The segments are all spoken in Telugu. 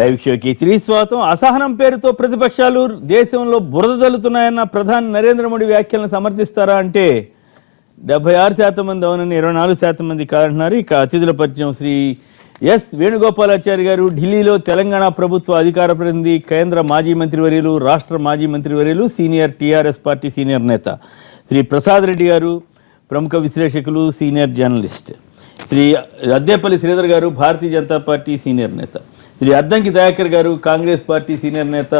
లైవ్ షోకి తిరిగి స్వాగతం. అసహనం పేరుతో ప్రతిపక్షాలు దేశంలో బురద జల్లుతున్నాయన్న ప్రధాని నరేంద్ర మోడీ వ్యాఖ్యలను సమర్థిస్తారా అంటే 76% మంది అవునని 24% మంది కాదంటున్నారు. ఇక అతిథుల పరిచయం శ్రీ ఎస్ వేణుగోపాలాచారి గారు, ఢిల్లీలో తెలంగాణ ప్రభుత్వ అధికార ప్రతినిధి, కేంద్ర మాజీ మంత్రివర్యులు, రాష్ట్ర మాజీ మంత్రివర్యులు, సీనియర్ టీఆర్ఎస్ పార్టీ సీనియర్ నేత శ్రీ ప్రసాద్ రెడ్డి గారు, ప్రముఖ విశ్లేషకులు, సీనియర్ జర్నలిస్ట్ శ్రీ అద్దేపల్లి శ్రీధర్ గారు, భారతీయ జనతా పార్టీ సీనియర్ నేత శ్రీ అద్దంకి దయాకర్ గారు, కాంగ్రెస్ పార్టీ సీనియర్ నేత,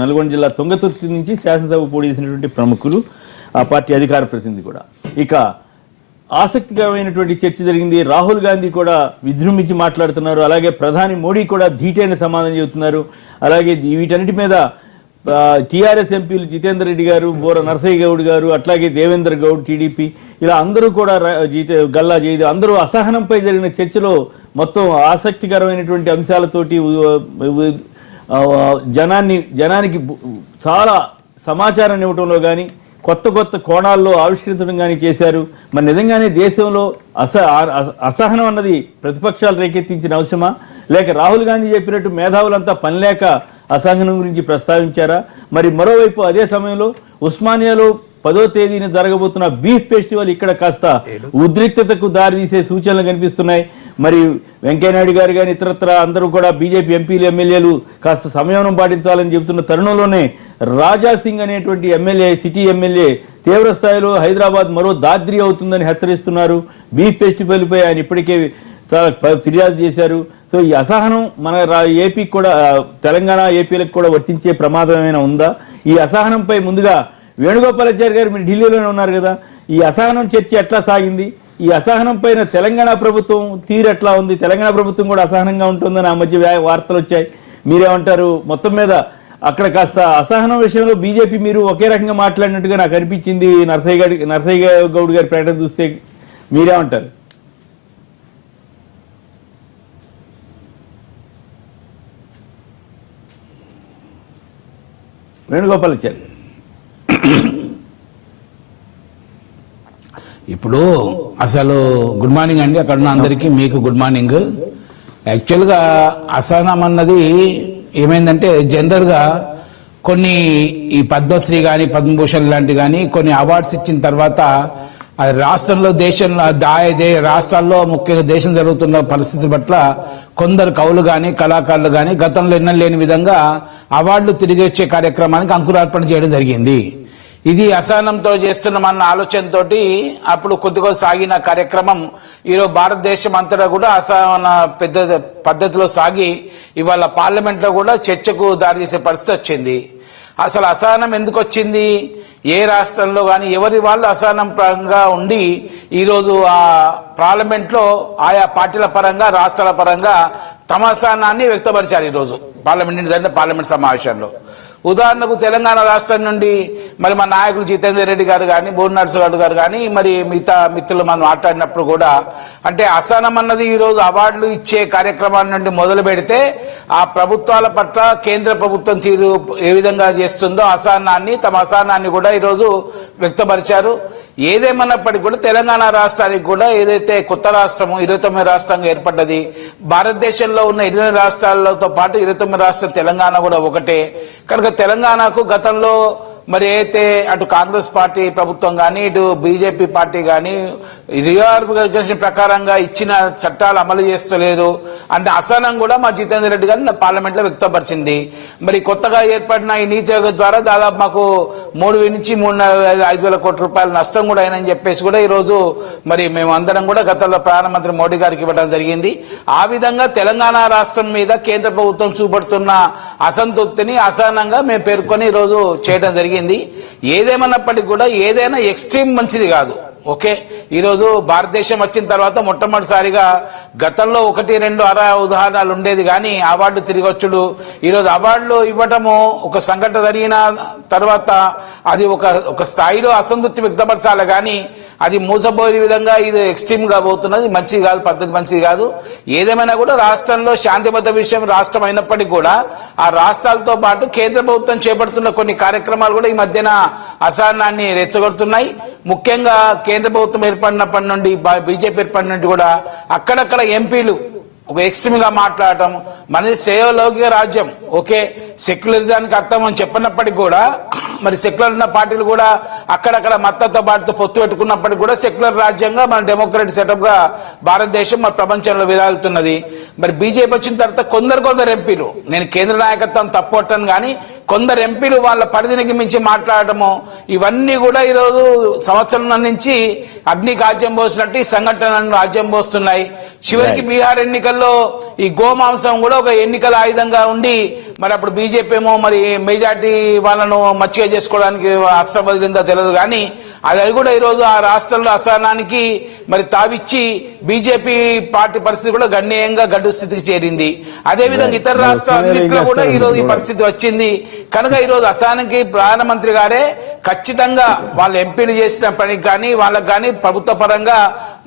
నల్గొండ జిల్లా తుంగతుర్తి నుంచి శాసనసభ పోటీ చేసినటువంటి ప్రముఖులు, ఆ పార్టీ అధికార ప్రతినిధి కూడా. ఇక ఆసక్తికరమైనటువంటి చర్చ జరిగింది. రాహుల్ గాంధీ కూడా విజృంభించి మాట్లాడుతున్నారు. అలాగే ప్రధాని మోడీ కూడా ధీటైన సమాధానం చెబుతున్నారు. అలాగే వీటన్నిటి మీద టీఆర్ఎస్ ఎంపీలు జితేందర్ రెడ్డి గారు, బోర నరసయ్య గౌడ్ గారు, అట్లాగే దేవేందర్ గౌడ్ టీడీపీ, ఇలా అందరూ కూడా గల్లా జైదు అందరూ అసహనంపై జరిగిన చర్చలో మొత్తం ఆసక్తికరమైనటువంటి అంశాలతోటి జనానికి చాలా సమాచారాన్ని ఇవ్వడంలో కానీ, కొత్త కొత్త కోణాల్లో ఆవిష్కరించడం కానీ చేశారు. మరి నిజంగానే దేశంలో అసహనం అన్నది ప్రతిపక్షాలు రేకెత్తించిన అవసరమా, లేక రాహుల్ గాంధీ చెప్పినట్టు మేధావులంతా పనిలేక అసహనం గురించి ప్రస్తావించారా? మరి మరోవైపు అదే సమయంలో ఉస్మానియాలో 10వ తేదీన జరగబోతున్న బీఫ్ ఫెస్టివల్ ఇక్కడ కాస్త ఉద్రిక్తతకు దారితీసే సూచనలు కనిపిస్తున్నాయి. మరి వెంకయ్యనాయుడు గారు కానీ ఇతరత్ర అందరూ కూడా బీజేపీ ఎంపీలు, ఎమ్మెల్యేలు కాస్త సంయమనం పాటించాలని చెబుతున్న తరుణంలోనే రాజా సింగ్ అనేటువంటి ఎమ్మెల్యే, సిటీ ఎమ్మెల్యే తీవ్ర స్థాయిలో హైదరాబాద్ మరో దాద్రి అవుతుందని హెచ్చరిస్తున్నారు. బీఫ్ ఫెస్టివల్ పై ఆయన ఇప్పటికే చాలా ఫిర్యాదు చేశారు. సో ఈ అసహనం మన ఏపీకి కూడా, తెలంగాణ ఏపీలకు కూడా వర్తించే ప్రమాదం ఏమైనా ఉందా? ఈ అసహనంపై ముందుగా వేణుగోపాలాచారి గారు, మీరు ఢిల్లీలోనే ఉన్నారు కదా, ఈ అసహనం చర్చ ఎట్లా సాగింది? ఈ అసహనం పైన తెలంగాణ ప్రభుత్వం తీరు ఎట్లా ఉంది? తెలంగాణ ప్రభుత్వం కూడా అసహనంగా ఉంటుందని ఆ మధ్య వార్తలు వచ్చాయి. మీరేమంటారు? మొత్తం మీద అక్కడ కాస్త అసహనం విషయంలో బీజేపీ మీరు ఒకే రకంగా మాట్లాడినట్టుగా నాకు అనిపించింది. నరసయ్య గౌడ్ గారి ప్రకటన చూస్తే మీరేమంటారు? వేణుగోపాలాచారి ఇప్పుడు అసలు గుడ్ మార్నింగ్ అండి, అక్కడ ఉన్న అందరికీ మీకు గుడ్ మార్నింగ్. యాక్చువల్గా అసహనం అన్నది ఏమైందంటే, జనరల్గా కొన్ని ఈ పద్మశ్రీ కానీ, పద్మభూషణ్ లాంటి కానీ కొన్ని అవార్డ్స్ ఇచ్చిన తర్వాత అది రాష్ట్రంలో, దేశంలో, రాష్ట్రాల్లో ముఖ్యంగా దేశం జరుగుతున్న పరిస్థితి పట్ల కొందరు కవులు కానీ, కళాకారులు కానీ గతంలో ఎన్నలేని విధంగా అవార్డులు తిరిగి వచ్చే కార్యక్రమానికి అంకురార్పణ చేయడం జరిగింది. ఇది అసహనంతో చేస్తున్నామన్న ఆలోచనతో అప్పుడు కొద్దిగా సాగిన కార్యక్రమం ఈరోజు భారతదేశం అంతటా కూడా అసహన పెద్ద పద్ధతిలో సాగి ఇవాళ పార్లమెంట్ లో కూడా చర్చకు దారితీసే పరిస్థితి వచ్చింది. అసలు అసహనం ఎందుకు వచ్చింది? ఏ రాష్ట్రంలో కానీ ఎవరి వాళ్ళు అసహనంగా ఉండి ఈరోజు ఆ పార్లమెంట్ లో ఆయా పార్టీల పరంగా, రాష్ట్రాల పరంగా తమ అసహనాన్ని వ్యక్తపరిచారు ఈరోజు పార్లమెంట్ సమావేశంలో. ఉదాహరణకు తెలంగాణ రాష్ట్రం నుండి మరి మా నాయకులు జితేందర్ రెడ్డి గారు కానీ, బోర్ నరసింహరావు గారు కానీ, మరి మిగతా మిత్రులు మనం మాట్లాడినప్పుడు కూడా, అంటే అసహనం అన్నది ఈరోజు అవార్డులు ఇచ్చే కార్యక్రమాల నుండి మొదలు పెడితే ఆ ప్రభుత్వాల పట్ల కేంద్ర ప్రభుత్వం తీరు ఏ విధంగా చేస్తుందో తమ అసహనాన్ని కూడా ఈరోజు వ్యక్తపరిచారు. ఏదేమన్నప్పటికీ కూడా తెలంగాణ రాష్ట్రానికి కూడా ఏదైతే కొత్త రాష్ట్రము 29 రాష్ట్రంగా ఏర్పడ్డది, భారతదేశంలో ఉన్న 20 రాష్ట్రాలతో పాటు 29 రాష్ట్రం తెలంగాణ కూడా ఒకటే. కనుక తెలంగాణకు గతంలో మరి అయితే అటు కాంగ్రెస్ పార్టీ ప్రభుత్వం కానీ, ఇటు బీజేపీ పార్టీ కానీ రిఆర్గనైజేషన్ ప్రకారంగా ఇచ్చిన చట్టాలు అమలు చేస్తలేదు అంటే అసహనం కూడా మా జితేందర్ రెడ్డి గారిని పార్లమెంట్ లో వ్యక్తపరిచింది. మరి కొత్తగా ఏర్పడిన ఈ నీతి ఆయోగ ద్వారా దాదాపు మాకు 3,000 నుంచి 3,500 కోట్ల రూపాయల నష్టం కూడా అయినని చెప్పేసి కూడా ఈ రోజు మరి మేము అందరం కూడా గతంలో ప్రధానమంత్రి మోడీ గారికి ఇవ్వడం జరిగింది. ఆ విధంగా తెలంగాణ రాష్ట్రం మీద కేంద్ర ప్రభుత్వం చూపడుతున్న అసంతృప్తిని అసహనంగా మేము పేర్కొని ఈ రోజు చేయడం జరిగింది. ఏదేమన్నప్పటికీ కూడా ఏదైనా ఎక్స్ట్రీమ్ మంచిది కాదు. ఓకే, ఈరోజు భారతదేశం వచ్చిన తర్వాత మొట్టమొదటిసారిగా గతంలో 1-2 ఉదాహరణలు ఉండేది కానీ అవార్డు తిరిగి వచ్చుడు, ఈరోజు అవార్డులు ఇవ్వటము ఒక సంఘటన జరిగిన తర్వాత అది ఒక స్థాయిలో అసంతృప్తి వ్యక్తపరచాలి కానీ అది మూసపోయే విధంగా ఇది ఎక్స్ట్రీమ్ గా పోతున్నది మంచిది కాదు, పద్ధతి మంచిది కాదు. ఏదేమైనా కూడా రాష్ట్రంలో శాంతి భద్రత విషయం రాష్ట్రం అయినప్పటికీ కూడా ఆ రాష్ట్రాలతో పాటు కేంద్ర ప్రభుత్వం చేపడుతున్న కొన్ని కార్యక్రమాలు కూడా ఈ మధ్యన అసహనాన్ని రెచ్చగొడుతున్నాయి. ముఖ్యంగా కేంద్ర ప్రభుత్వం ఏర్పడినప్పటి నుండి, బీజేపీ ఏర్పడిన నుండి కూడా అక్కడక్కడ ఎంపీలు ఒక ఎక్స్ట్రీమ్ గా మాట్లాడటం. మనది శ్రేయోలౌకిక రాజ్యం, ఓకే, సెక్యులరిజానికి అర్థం అని చెప్పినప్పటికీ కూడా మరి సెక్యులర్ ఉన్న పార్టీలు కూడా అక్కడక్కడ మత్తతో పాటుతో పొత్తు పెట్టుకున్నప్పటికీ కూడా సెక్యులర్ రాజ్యంగా మన డెమోక్రటిక్ సెటప్ గా భారతదేశం మన ప్రపంచంలో విరాలుతున్నది. మరి బీజేపీ వచ్చిన తర్వాత కొందరు ఎంపీలు, నేను కేంద్ర నాయకత్వం తప్పొట్టను కానీ కొందరు ఎంపీలు వాళ్ళ పరిధినికి మించి మాట్లాడటము, ఇవన్నీ కూడా ఈరోజు సంవత్సరం నుంచి అగ్నికి ఆజ్యం పోసినట్టు ఈ సంఘటనలను రాజ్యం పోస్తున్నాయి. చివరికి బీహార్ ఎన్నికల్లో ఈ గోమాంసం కూడా ఒక ఎన్నికల ఆయుధంగా ఉండి మరి అప్పుడు బీజేపీ ఏమో మరి మెజార్టీ వాళ్ళను మచ్చిగా చేసుకోవడానికి అస్త్రం వదిలిందో తెలియదు కానీ అది కూడా ఈరోజు ఆ రాష్ట్రంలో అసహనానికి మరి తావిచ్చి బీజేపీ పార్టీ పరిస్థితి కూడా గణనీయంగా గడ్డు స్థితికి చేరింది. అదేవిధంగా ఇతర రాష్ట్రాలన్నింటిలో కూడా ఈరోజు ఈ పరిస్థితి వచ్చింది. కనుక ఈరోజు అసహనానికి ప్రధానమంత్రి గారే ఖచ్చితంగా వాళ్ళు ఎంపీలు చేసిన పనికి కానీ వాళ్ళకి కానీ ప్రభుత్వ పరంగా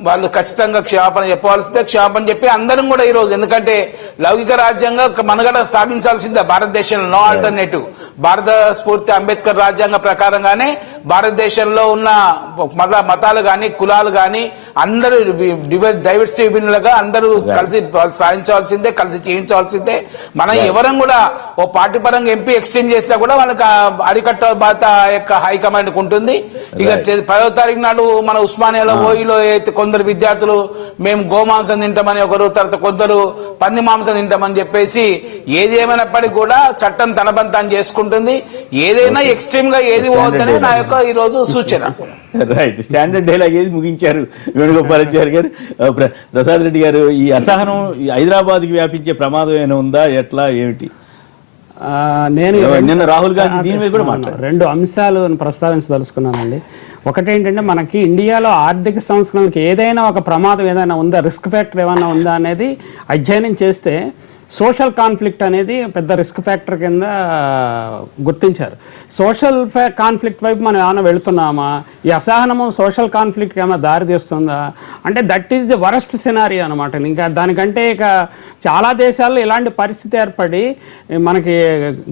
వాళ్ళు ఖచ్చితంగా క్షమాపణ చెప్పవలసిందే. క్షమాపణ చెప్పి అందరం కూడా ఈరోజు, ఎందుకంటే లౌకిక రాజ్యాంగ మనుగడ సాగించాల్సిందే భారతదేశంలో, నో ఆల్టర్నేటివ్. భారత స్ఫూర్తి అంబేద్కర్ రాజ్యాంగ ప్రకారంగానే భారతదేశంలో ఉన్న మతాలు కానీ కులాలు కానీ అందరూ డైవర్సిటీ విభిన్నులుగా అందరూ కలిసి సాధించవలసిందే, కలిసి జీవించవలసిందే. మనం ఎవరం కూడా ఓ పార్టీ పరంగా ఎంపీ ఎక్స్చేంజ్ చేసినా కూడా వాళ్ళకి అరికట్ట బాధ్యత యొక్క హైకమాండ్ ఉంటుంది. ఇక 10వ తారీఖు నాడు మన ఉస్మానియాలో ఓయిలో అయితే కొందరు విద్యార్థులు మేము గోమాంసం తింటామని ఒకరు, తర్వాత కొందరు పంది మాంసం తింటామని చెప్పేసి ఏది ఏమైనప్పటికీ కూడా చట్టం తన బంతాన్ని చేసుకుంటుంది. ఏదైనా ఎక్స్ట్రీమ్ గా ఏది పోవద్దనే నా యొక్క ఈ రోజు సూచన. రైట్, స్టాండర్డ్ డైలాగ్ ఏది ముగించారు వేణుగోపాలాచారి గారు. ప్రసాద్ రెడ్డి గారు, ఈ అసహనం హైదరాబాద్ కి వ్యాపించే ప్రమాదం ఏమైనా ఉందా, ఎట్లా, ఏమిటి? నేను నిన్న రాహుల్ గాంధీ దీని మీద కూడా మాట్లాడారు. 2 అంశాలు ప్రస్తావించదలుచుకున్నానండి. ఒకటేంటంటే మనకి ఇండియాలో ఆర్థిక సంస్కరణకి ఏదైనా ఒక ప్రమాదం ఏదైనా ఉందా, రిస్క్ ఫ్యాక్టర్ ఏమైనా ఉందా అనేది అధ్యయనం చేస్తే సోషల్ కాన్ఫ్లిక్ట్ అనేది పెద్ద రిస్క్ ఫ్యాక్టర్ కింద గుర్తించారు. సోషల్ కాన్ఫ్లిక్ట్ వైపు మనం ఏమైనా వెళుతున్నామా, ఈ అసహనము సోషల్ కాన్ఫ్లిక్ట్ ఏమైనా దారితీస్తుందా అంటే that is the worst scenario అనమాట. ఇంకా దానికంటే ఇక చాలా దేశాల్లో ఇలాంటి పరిస్థితి ఏర్పడి మనకి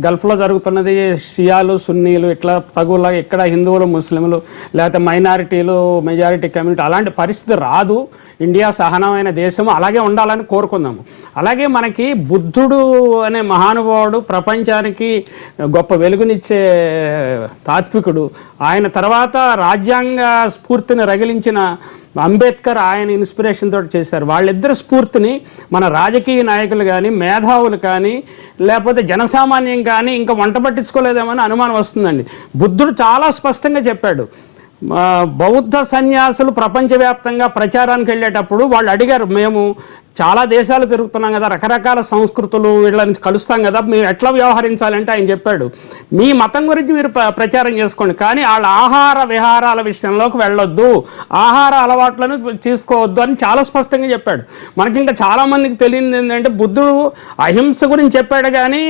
గల్ఫ్లో జరుగుతున్నది షియాలు సున్నీలు ఇట్లా తగులా, ఇక్కడ హిందువులు ముస్లింలు లేకపోతే మైనారిటీలు మెజారిటీ కమ్యూనిటీ అలాంటి పరిస్థితి రాదు. ఇండియా సహనమైన దేశము, అలాగే ఉండాలని కోరుకుందాము. అలాగే మనకి బుద్ధుడు అనే మహానుభావుడు ప్రపంచానికి గొప్ప వెలుగునిచ్చే తాత్వికుడు, ఆయన తర్వాత రాజ్యాంగ స్ఫూర్తిని రగిలించిన అంబేద్కర్ ఆయన ఇన్స్పిరేషన్ తోటి చేశారు. వాళ్ళిద్దరు స్ఫూర్తిని మన రాజకీయ నాయకులు కానీ మేధావులు కానీ లేకపోతే జనసామాన్యం కానీ ఇంకా వంట పట్టించుకోలేదేమని అనుమానం వస్తుందండి. బుద్ధుడు చాలా స్పష్టంగా చెప్పాడు. బౌద్ధ సన్యాసులు ప్రపంచవ్యాప్తంగా ప్రచారానికి వెళ్ళేటప్పుడు వాళ్ళు అడిగారు, మేము చాలా దేశాలు తిరుగుతున్నాం కదా, రకరకాల సంస్కృతులు వీళ్ళని కలుస్తాం కదా, మీరు ఎట్లా వ్యవహరించాలంటే ఆయన చెప్పాడు, మీ మతం గురించి మీరు ప్రచారం చేసుకోండి కానీ వాళ్ళ ఆహార విహారాల విషయంలోకి వెళ్ళొద్దు, ఆహార అలవాట్లను తీసుకోవద్దు అని చాలా స్పష్టంగా చెప్పాడు. మనకి ఇంకా చాలామందికి తెలియదు ఏంటంటే బుద్ధుడు అహింస గురించి చెప్పాడు కానీ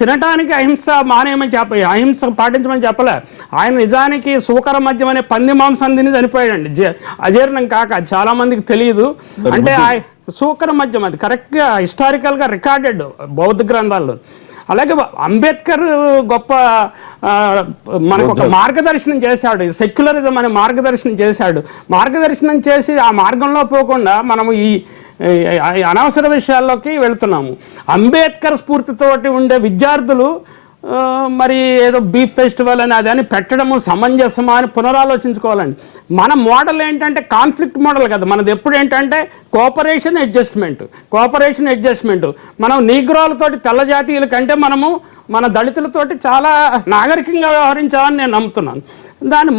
తినటానికి అహింస మానేయమని అహింస పాటించమని చెప్పలే. ఆయన నిజానికి సూకర మద్యం అనే పంది మాంసం తిని చనిపోయాడండి, అజీర్ణం కాక. చాలా మందికి తెలియదు. అంటే సూకర మద్యం అది కరెక్ట్గా హిస్టారికల్గా రికార్డెడ్ బౌద్ధ గ్రంథాల్లో. అలాగే అంబేద్కర్ గొప్ప మనకు ఒక మార్గదర్శనం చేశాడు, సెక్యులరిజం అనే మార్గదర్శనం చేశాడు. మార్గదర్శనం చేసి ఆ మార్గంలో పోకుండా మనము ఈ అనవసర విషయాల్లోకి వెళ్తున్నాము. అంబేద్కర్ స్ఫూర్తితోటి ఉండే విద్యార్థులు మరి ఏదో బీఫ్ ఫెస్టివల్ అని అదని పెట్టడము సమంజసమా అని పునరాలోచించుకోవాలండి. మన మోడల్ ఏంటంటే కాన్ఫ్లిక్ట్ మోడల్ కదా మనది. ఎప్పుడు ఏంటంటే కోఆపరేషన్ అడ్జస్ట్మెంట్. మనం నీగ్రోలతోటి తెల్ల జాతీయుల కంటే మనము మన దళితులతోటి చాలా నాగరికంగా వ్యవహరించాలని నేను నమ్ముతున్నాను. దాని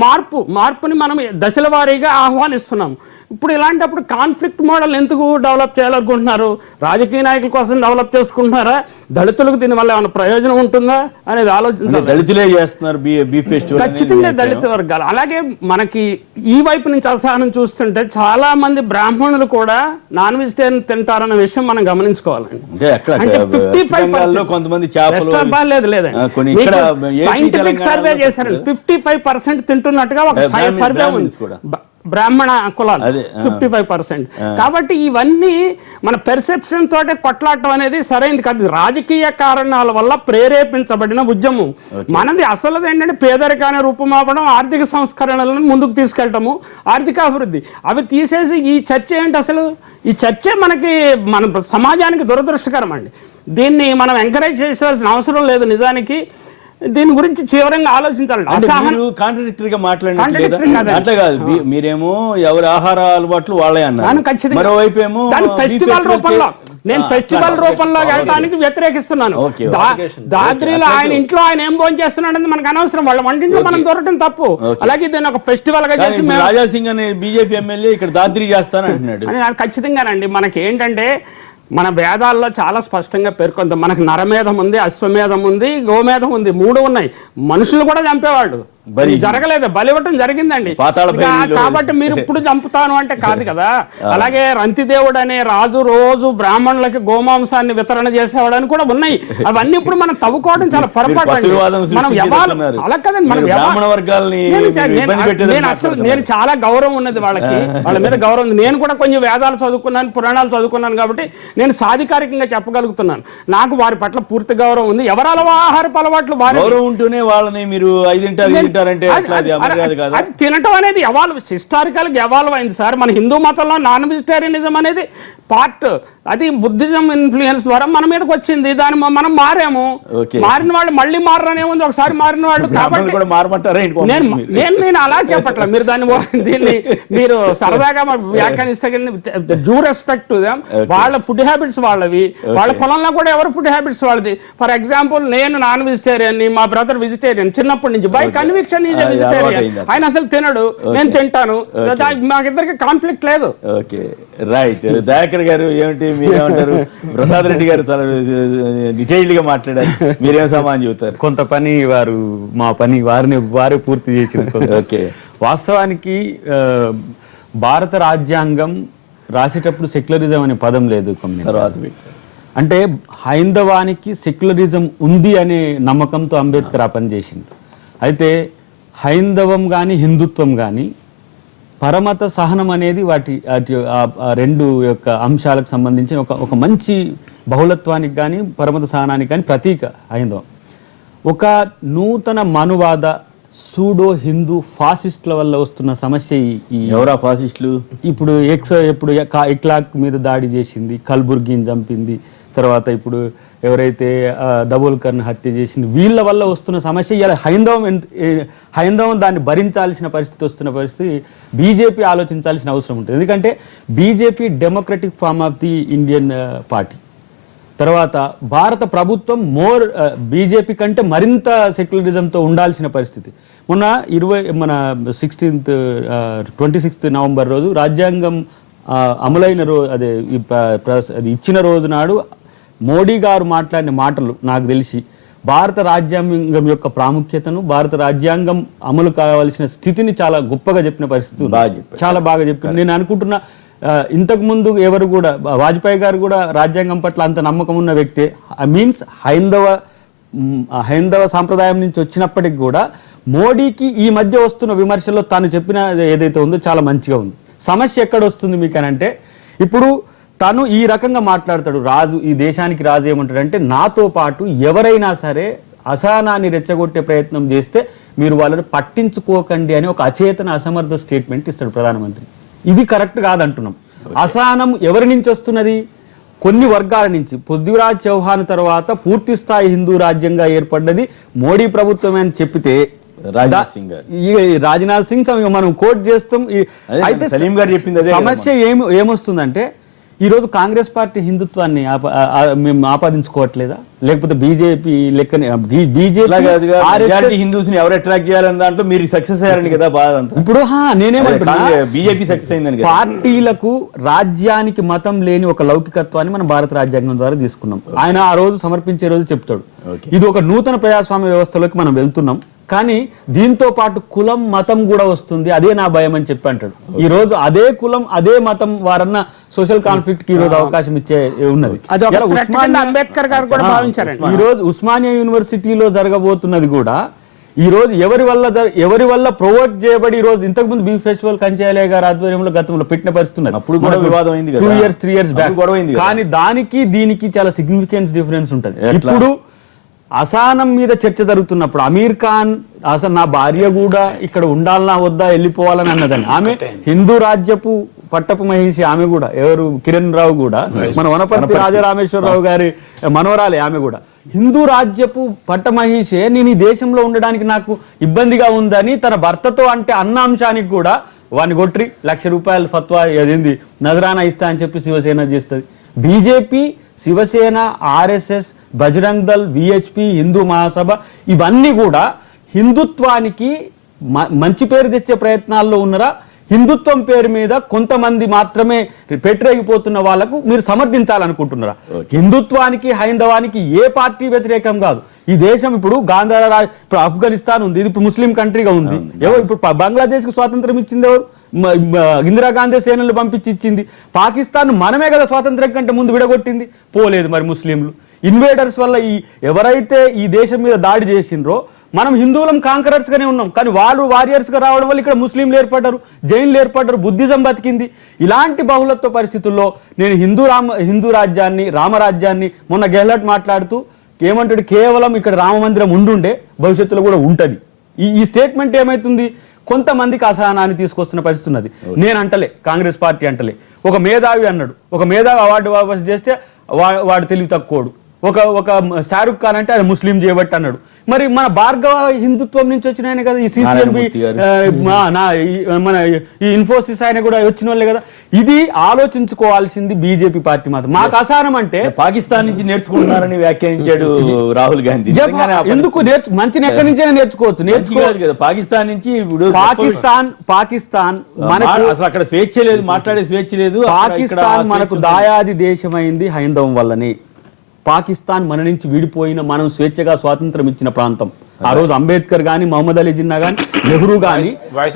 మార్పుని మనం దశల వారీగా ఆహ్వానిస్తున్నాం. ఇప్పుడు ఇలాంటప్పుడు కాన్ఫ్లిక్ట్ మోడల్ ఎందుకు డెవలప్ చేయాలనుకుంటున్నారు? రాజకీయ నాయకుల కోసం డెవలప్ చేసుకుంటున్నారా? దళితులకు దీనివల్ల ఏమైనా ప్రయోజనం ఉంటుందా అనేది ఆలోచించాలి. దళితులే చేస్తున్నారు ఖచ్చితంగా దళిత వర్గాలు. అలాగే మనకి ఈ వైపు నుంచి అసహనం చూస్తుంటే చాలా మంది బ్రాహ్మణులు కూడా నాన్ వెజిటేరియన్ తింటారన్న విషయం మనం గమనించుకోవాలండి. అంటే 55% లేదండి, సైంటిఫిక్ సర్వే చేశారండి. 55% తింటున్నట్టుగా ఒక సర్వే ఉంది. బ్రాహ్మణ కులాలు అదే, 55%. కాబట్టి ఇవన్నీ మన పెర్సెప్షన్ తోటే కొట్లాడటం అనేది సరైనది కాదు. రాజకీయ కారణాల వల్ల ప్రేరేపించబడిన ఉద్యమం మనది. అసలు ఏంటంటే పేదరికాన్ని రూపుమాపడం, ఆర్థిక సంస్కరణలను ముందుకు తీసుకెళ్ళటము, ఆర్థిక అభివృద్ధి. అవి తీసేసి ఈ చర్చ ఏంటి అసలు? ఈ చర్చే మన సమాజానికి దురదృష్టకరం అండి. దీన్ని మనం ఎంకరేజ్ చేయాల్సిన అవసరం లేదు. నిజానికి దీని గురించి తీవ్రంగా ఆలోచించాలండి. కాంట్రడిక్టరీగా మాట్లాడినట్టు అట్లా కాదు. మీరేమో ఎవరి ఆహార అలవాట్లు వాళ్ళే అన్నారు, మరోవైపు ఏమో ఫెస్టివల్ రూపంలో నేను ఫెస్టివల్ రూపంలో వెళ్ళడానికి వ్యతిరేకిస్తున్నాను. దాద్రిలో ఆయన ఇంట్లో ఆయన ఏం భోజనం చేస్తున్నాడని మనకు అనవసరం. వాళ్ళ వంటింట్లో మనం దొరకటం తప్పు. అలాగే దీన్ని ఒక ఫెస్టివల్ గా చేసి రాజాసింగ్ అనే బీజేపీ ఎమ్మెల్యే ఇక్కడ దాద్రి చేస్తాను అంటున్నాడు. ఖచ్చితంగానండి. మనకి ఏంటంటే మన వేదాల్లో చాలా స్పష్టంగా పేర్కొంది. మనకు నరమేధం ఉంది, అశ్వమేధం ఉంది, గోమేధం ఉంది, 3 ఉన్నాయి. మనుషులు కూడా చంపేవాడు, జరగలేదు. బలివ్వటం జరిగిందండి. కాబట్టి మీరు ఇప్పుడు చంపుతాను అంటే కాదు కదా. అలాగే రంతిదేవుడు అనే రాజు రోజు బ్రాహ్మణులకి గోమాంసాన్ని వితరణ చేసేవాడని కూడా ఉన్నాయి. అవన్నీ ఇప్పుడు మనం తవ్వుకోవడం చాలా పొరపాటు. మనం అలా కదండి. మనం నేను చాలా గౌరవం ఉన్నది వాళ్ళకి, వాళ్ళ మీద గౌరవం ఉంది. నేను కూడా కొంచెం వేదాలు చదువుకున్నాను, పురాణాలు చదువుకున్నాను కాబట్టి నేను సాధికారికంగా చెప్పగలుగుతున్నాను. నాకు వారి పట్ల పూర్తి గౌరవం ఉంది. ఎవరు ఆహారపు అలవాట్లు వారి గౌరవం ఉంటూనే వాళ్ళని మీరు 5 అది తినటం అనేది ఎవాల్వ్, హిస్టారికల్ గా ఎవాల్వ్ అయింది సార్. మన హిందూ మతంలో నాన్ వెజిటేరియనిజం అనేది పార్ట్. అది బుద్ధిజం ఇన్ఫ్లుయెన్స్ ద్వారా మన మీదకి వచ్చింది. దాన్ని మనం మారాము. మారిన వాళ్ళు మళ్ళీ మారనే ఉంది. ఒకసారి మారిన వాళ్ళు కాబట్టి నేను అలా చెప్పట్లే. మీరు దీన్ని మీరు సరదాగా వ్యాఖ్యానిస్తే డ్యూ రెస్పెక్ట్ టు దెమ్. వాళ్ళ ఫుడ్ హ్యాబిట్స్ వాళ్ళవి, వాళ్ళ పొలంలో కూడా ఎవరు ఫుడ్ హ్యాబిట్స్ వాళ్ళది. ఫర్ ఎగ్జాంపుల్ నేను నాన్ వెజిటేరియన్, మా బ్రదర్ వెజిటేరియన్. చిన్నప్పటి నుంచి బై కన్విక్షన్ ఈజ్ వెజిటేరియన్. ఆయన అసలు తినడు, నేను తింటాను. మాకిద్దరికి కాన్ఫ్లిక్ట్ లేదు. రైట్. దయాకర్ గారు ఏమిటి మీరేమంటారు? ప్రసాద్ రెడ్డి గారు చాలా డీటెయిల్డ్ గా మాట్లాడారు, మీరేం సమాధానం చెబుతారు? కొంత పని వారే పూర్తి చేసిన. వాస్తవానికి భారత రాజ్యాంగం రాసేటప్పుడు సెక్యులరిజం అనే పదం లేదు. అంటే హైందవానికి సెక్యులరిజం ఉంది అనే నమ్మకంతో అంబేద్కర్ ఆ పని చేసిండు. అయితే హైందవం కానీ హిందుత్వం కానీ పరమత సహనం అనేది వాటి రెండు యొక్క అంశాలకు సంబంధించిన ఒక మంచి బహుళత్వానికి కానీ పరమత సహనానికి కానీ ప్రతీక హైందవం. ఒక నూతన మనువాద సూడో హిందూ ఫాసిస్టుల వల్ల వస్తున్న సమస్య ఎవరా ఫాసిస్టులు? ఇప్పుడు ఇక్లాక్ మీద దాడి చేసింది, కల్బుర్గిని చంపింది, తర్వాత ఇప్పుడు ఎవరైతే దబోల్కర్ని హత్య చేసింది, వీళ్ళ వల్ల వస్తున్న సమస్య. ఇలా హైందవం దాన్ని భరించాల్సిన పరిస్థితి వస్తున్న పరిస్థితి బీజేపీ ఆలోచించాల్సిన అవసరం ఉంటుంది. ఎందుకంటే BJP democratic form of the Indian party. తర్వాత భారత ప్రభుత్వం బీజేపీ కంటే మరింత సెక్యులరిజంతో ఉండాల్సిన పరిస్థితి. మొన్న 26th నవంబర్ రోజు రాజ్యాంగం అమలైన రోజు, అది ఇచ్చిన రోజు నాడు మోడీ గారు మాట్లాడిన మాటలు నాకు తెలిసి భారత రాజ్యాంగం యొక్క ప్రాముఖ్యతను, భారత రాజ్యాంగం అమలు కావాల్సిన స్థితిని చాలా గొప్పగా చెప్పిన పరిస్థితి, చాలా బాగా చెప్పారు. నేను అనుకుంటున్నా ఇంతకు ముందు ఎవరు కూడా, వాజ్పేయి గారు కూడా రాజ్యాంగం పట్ల అంత నమ్మకం ఉన్న వ్యక్తే. మీన్స్ హైందవ సాంప్రదాయం నుంచి వచ్చినప్పటికి కూడా మోడీకి ఈ మధ్య వస్తున్న విమర్శల్లో తాను చెప్పిన ఏదైతే ఉందో చాలా మంచిగా ఉంది. సమస్య ఎక్కడ వస్తుంది మీకు అని అంటే, ఇప్పుడు తను ఈ రకంగా మాట్లాడతాడు. రాజు, ఈ దేశానికి రాజు ఏమంటాడంటే, నాతో పాటు ఎవరైనా సరే అసహనాన్ని రెచ్చగొట్టే ప్రయత్నం చేస్తే మీరు వాళ్ళని పట్టించుకోకండి అని ఒక అచేతన అసమర్థ స్టేట్మెంట్ ఇస్తాడు ప్రధానమంత్రి. ఇది కరెక్ట్ కాదంటున్నాం. అసహనం ఎవరి నుంచి వస్తున్నది? కొన్ని వర్గాల నుంచి. పృథ్వీరాజ్ చౌహాన్ తర్వాత పూర్తి స్థాయి హిందూ రాజ్యంగా ఏర్పడ్డది మోడీ ప్రభుత్వమే అని చెప్పితే రాజ్నాథ్ సింగ్ మనం కోట్ చేస్తాం. అయితే సమస్య ఏమొస్తుందంటే, ఈరోజు కాంగ్రెస్ పార్టీ హిందుత్వాన్ని మేము ఆపాదించుకోవట్లేదా? లేకపోతే బీజేపీ హిందూస్ ని ఎవరు అట్రాక్ట్ చేయాలని దాంట్లో మీరు సక్సెస్ అయ్యారని కదా బాధ అంతా. ఇప్పుడు నేనేమంటున్నా, బీజేపీ సక్సెస్ అయిందని. పార్టీలకు రాజ్యానికి మతం లేని ఒక లౌకికత్వాన్ని మనం భారత రాజ్యాంగం ద్వారా తీసుకున్నాం. ఆయన ఆ రోజు సమర్పించే రోజు చెప్తాడు, ఇది ఒక నూతన ప్రజాస్వామ్య వ్యవస్థలోకి మనం వెళ్తున్నాం, కానీ దీంతో పాటు కులం మతం కూడా వస్తుంది, అదే నా భయం అని చెప్పి అంటాడు. ఈ రోజు అదే కులం అదే మతం వారన్న సోషల్ కాన్ఫ్లిక్ట్ కి ఈ రోజు అవకాశం ఇచ్చే ఉన్నది. అంబేద్కర్ గారు కూడా భావించారండి. ఈ రోజు ఉస్మానియా యూనివర్సిటీలో జరగబోతున్నది కూడా ఈ రోజు ఎవరి వల్ల ప్రొవోక్ చేయబడి ఈ రోజు ఇంతకుముందు బీఫ్ ఫెస్టివల్ కంచాలయ గారి ఆధ్వర్యంలో గతంలో పెట్టిన పరిస్థితి అప్పుడు కూడా వివాదం అయింది కదా, 2 years 3 years బ్యాక్ గొడవ అయింది. కానీ దానికి దీనికి చాలా సిగ్నిఫికెన్స్ డిఫరెన్స్ ఉంటుంది. ఇప్పుడు అసానం మీద చర్చ జరుగుతున్నప్పుడు అమీర్ ఖాన్ అసలు నా భార్య కూడా ఇక్కడ ఉండాలనా వద్దా వెళ్ళిపోవాలని అన్నదని, ఆమె హిందూ రాజ్యపు పట్టపు మహిషి, ఆమె కూడా ఎవరు కిరణ్ రావు కూడా మన వనపర్తి రాజరామేశ్వరరావు గారి మనవరాలే, ఆమె కూడా హిందూ రాజ్యపు పట్టమహిషే నేను ఈ దేశంలో ఉండడానికి నాకు ఇబ్బందిగా ఉందని తన భర్తతో అంటే అన్న అంశానికి కూడా వాడిని కొట్టి ₹1,00,000 ఫత్వా అదేంది నజరానా ఇస్తా అని చెప్పి శివసేన చేస్తుంది. BJP, Shiv Sena, RSS, Bajrang Dal, VHP, Hindu Mahasabha ఇవన్నీ కూడా హిందుత్వానికి మంచి పేరు తెచ్చే ప్రయత్నాల్లో ఉన్నారా? హిందుత్వం పేరు మీద కొంతమంది మాత్రమే పెట్టరేగిపోతున్న వాళ్లకు మీరు సమర్థించాలనుకుంటున్నారా? హిందుత్వానికి హైందవానికి ఏ పార్టీ వ్యతిరేకం కాదు. ఈ దేశం ఇప్పుడు ఇప్పుడు ఆఫ్ఘనిస్తాన్ ఉంది, ఇది ఇప్పుడు ముస్లిం కంట్రీగా ఉంది. ఎవరు ఇప్పుడు బంగ్లాదేశ్ కు స్వాతంత్రం ఇచ్చింది ఎవరు? ఇందిరాగాంధీ సేనలు పంపించి ఇచ్చింది. పాకిస్తాన్ మనమే కదా స్వాతంత్రం కంటే ముందు విడగొట్టింది, పోలేదు మరి ముస్లింలు. ఇన్వేడర్స్ వల్ల ఎవరైతే ఈ దేశం మీద దాడి చేసిండ్రో మనం హిందువులం కాంకరర్స్ గానే ఉన్నాం, కానీ వాళ్ళు వారియర్స్ గా రావడం వల్ల ఇక్కడ ముస్లింలు ఏర్పడ్డారు, జైన్లు ఏర్పడ్డారు, బుద్ధిజం బతికింది. ఇలాంటి బహుళత్వ పరిస్థితుల్లో నేను హిందూ రాజ్యాన్ని, రామరాజ్యాన్ని మొన్న గెహ్లట్ మాట్లాడుతూ ఏమంటాడు, కేవలం ఇక్కడ రామ మందిరం ఉండుండే భవిష్యత్తులో కూడా ఉంటది. ఈ స్టేట్మెంట్ ఏమైతుంది, కొంతమందికి అసహనాన్ని తీసుకొస్తున్న పరిస్థితి ఉన్నది. నేను అంటలే, కాంగ్రెస్ పార్టీ అంటలే. ఒక మేధావి అన్నాడు, ఒక మేధావి అవార్డు వాపసు చేస్తే వాడు తెలివి తక్కువడు. ఒక షారుఖ్ ఖాన్ అంటే అది ముస్లిం చేయబట్టి అన్నాడు. మరి మన భార్గవ హిందుత్వం నుంచి వచ్చిన ఆయన కదా, ఈ సిసిఎల్బి మన ఈ ఇన్ఫోసిస్ ఆయన కూడా వచ్చిన వాళ్ళే కదా. ఇది ఆలోచించుకోవాల్సింది బీజేపీ పార్టీ మాత్రం. మాకు అసహనం అంటే పాకిస్తాన్ నుంచి నేర్చుకుంటున్నారని వ్యాఖ్యానించాడు రాహుల్ గాంధీ. ఎందుకు మంచిని ఎక్కడి నుంచైనా నేర్చుకోవచ్చు కదా. పాకిస్తాన్ నుంచి పాకిస్తాన్ మనకు అసలు అక్కడ స్వేచ్ఛ లేదు, మాట్లాడే స్వేచ్ఛ లేదు. పాకిస్తాన్ మనకు దాయాది దేశమైంది హైందవం వల్లనే. పాకిస్తాన్ మన నుంచి విడిపోయిన, మనం స్వేచ్ఛగా స్వాతంత్రం ఇచ్చిన ప్రాంతం. ఆ రోజు అంబేద్కర్ గాని, మహమ్మద్ అలీ జిన్నా గాని, నెహ్రూ గాని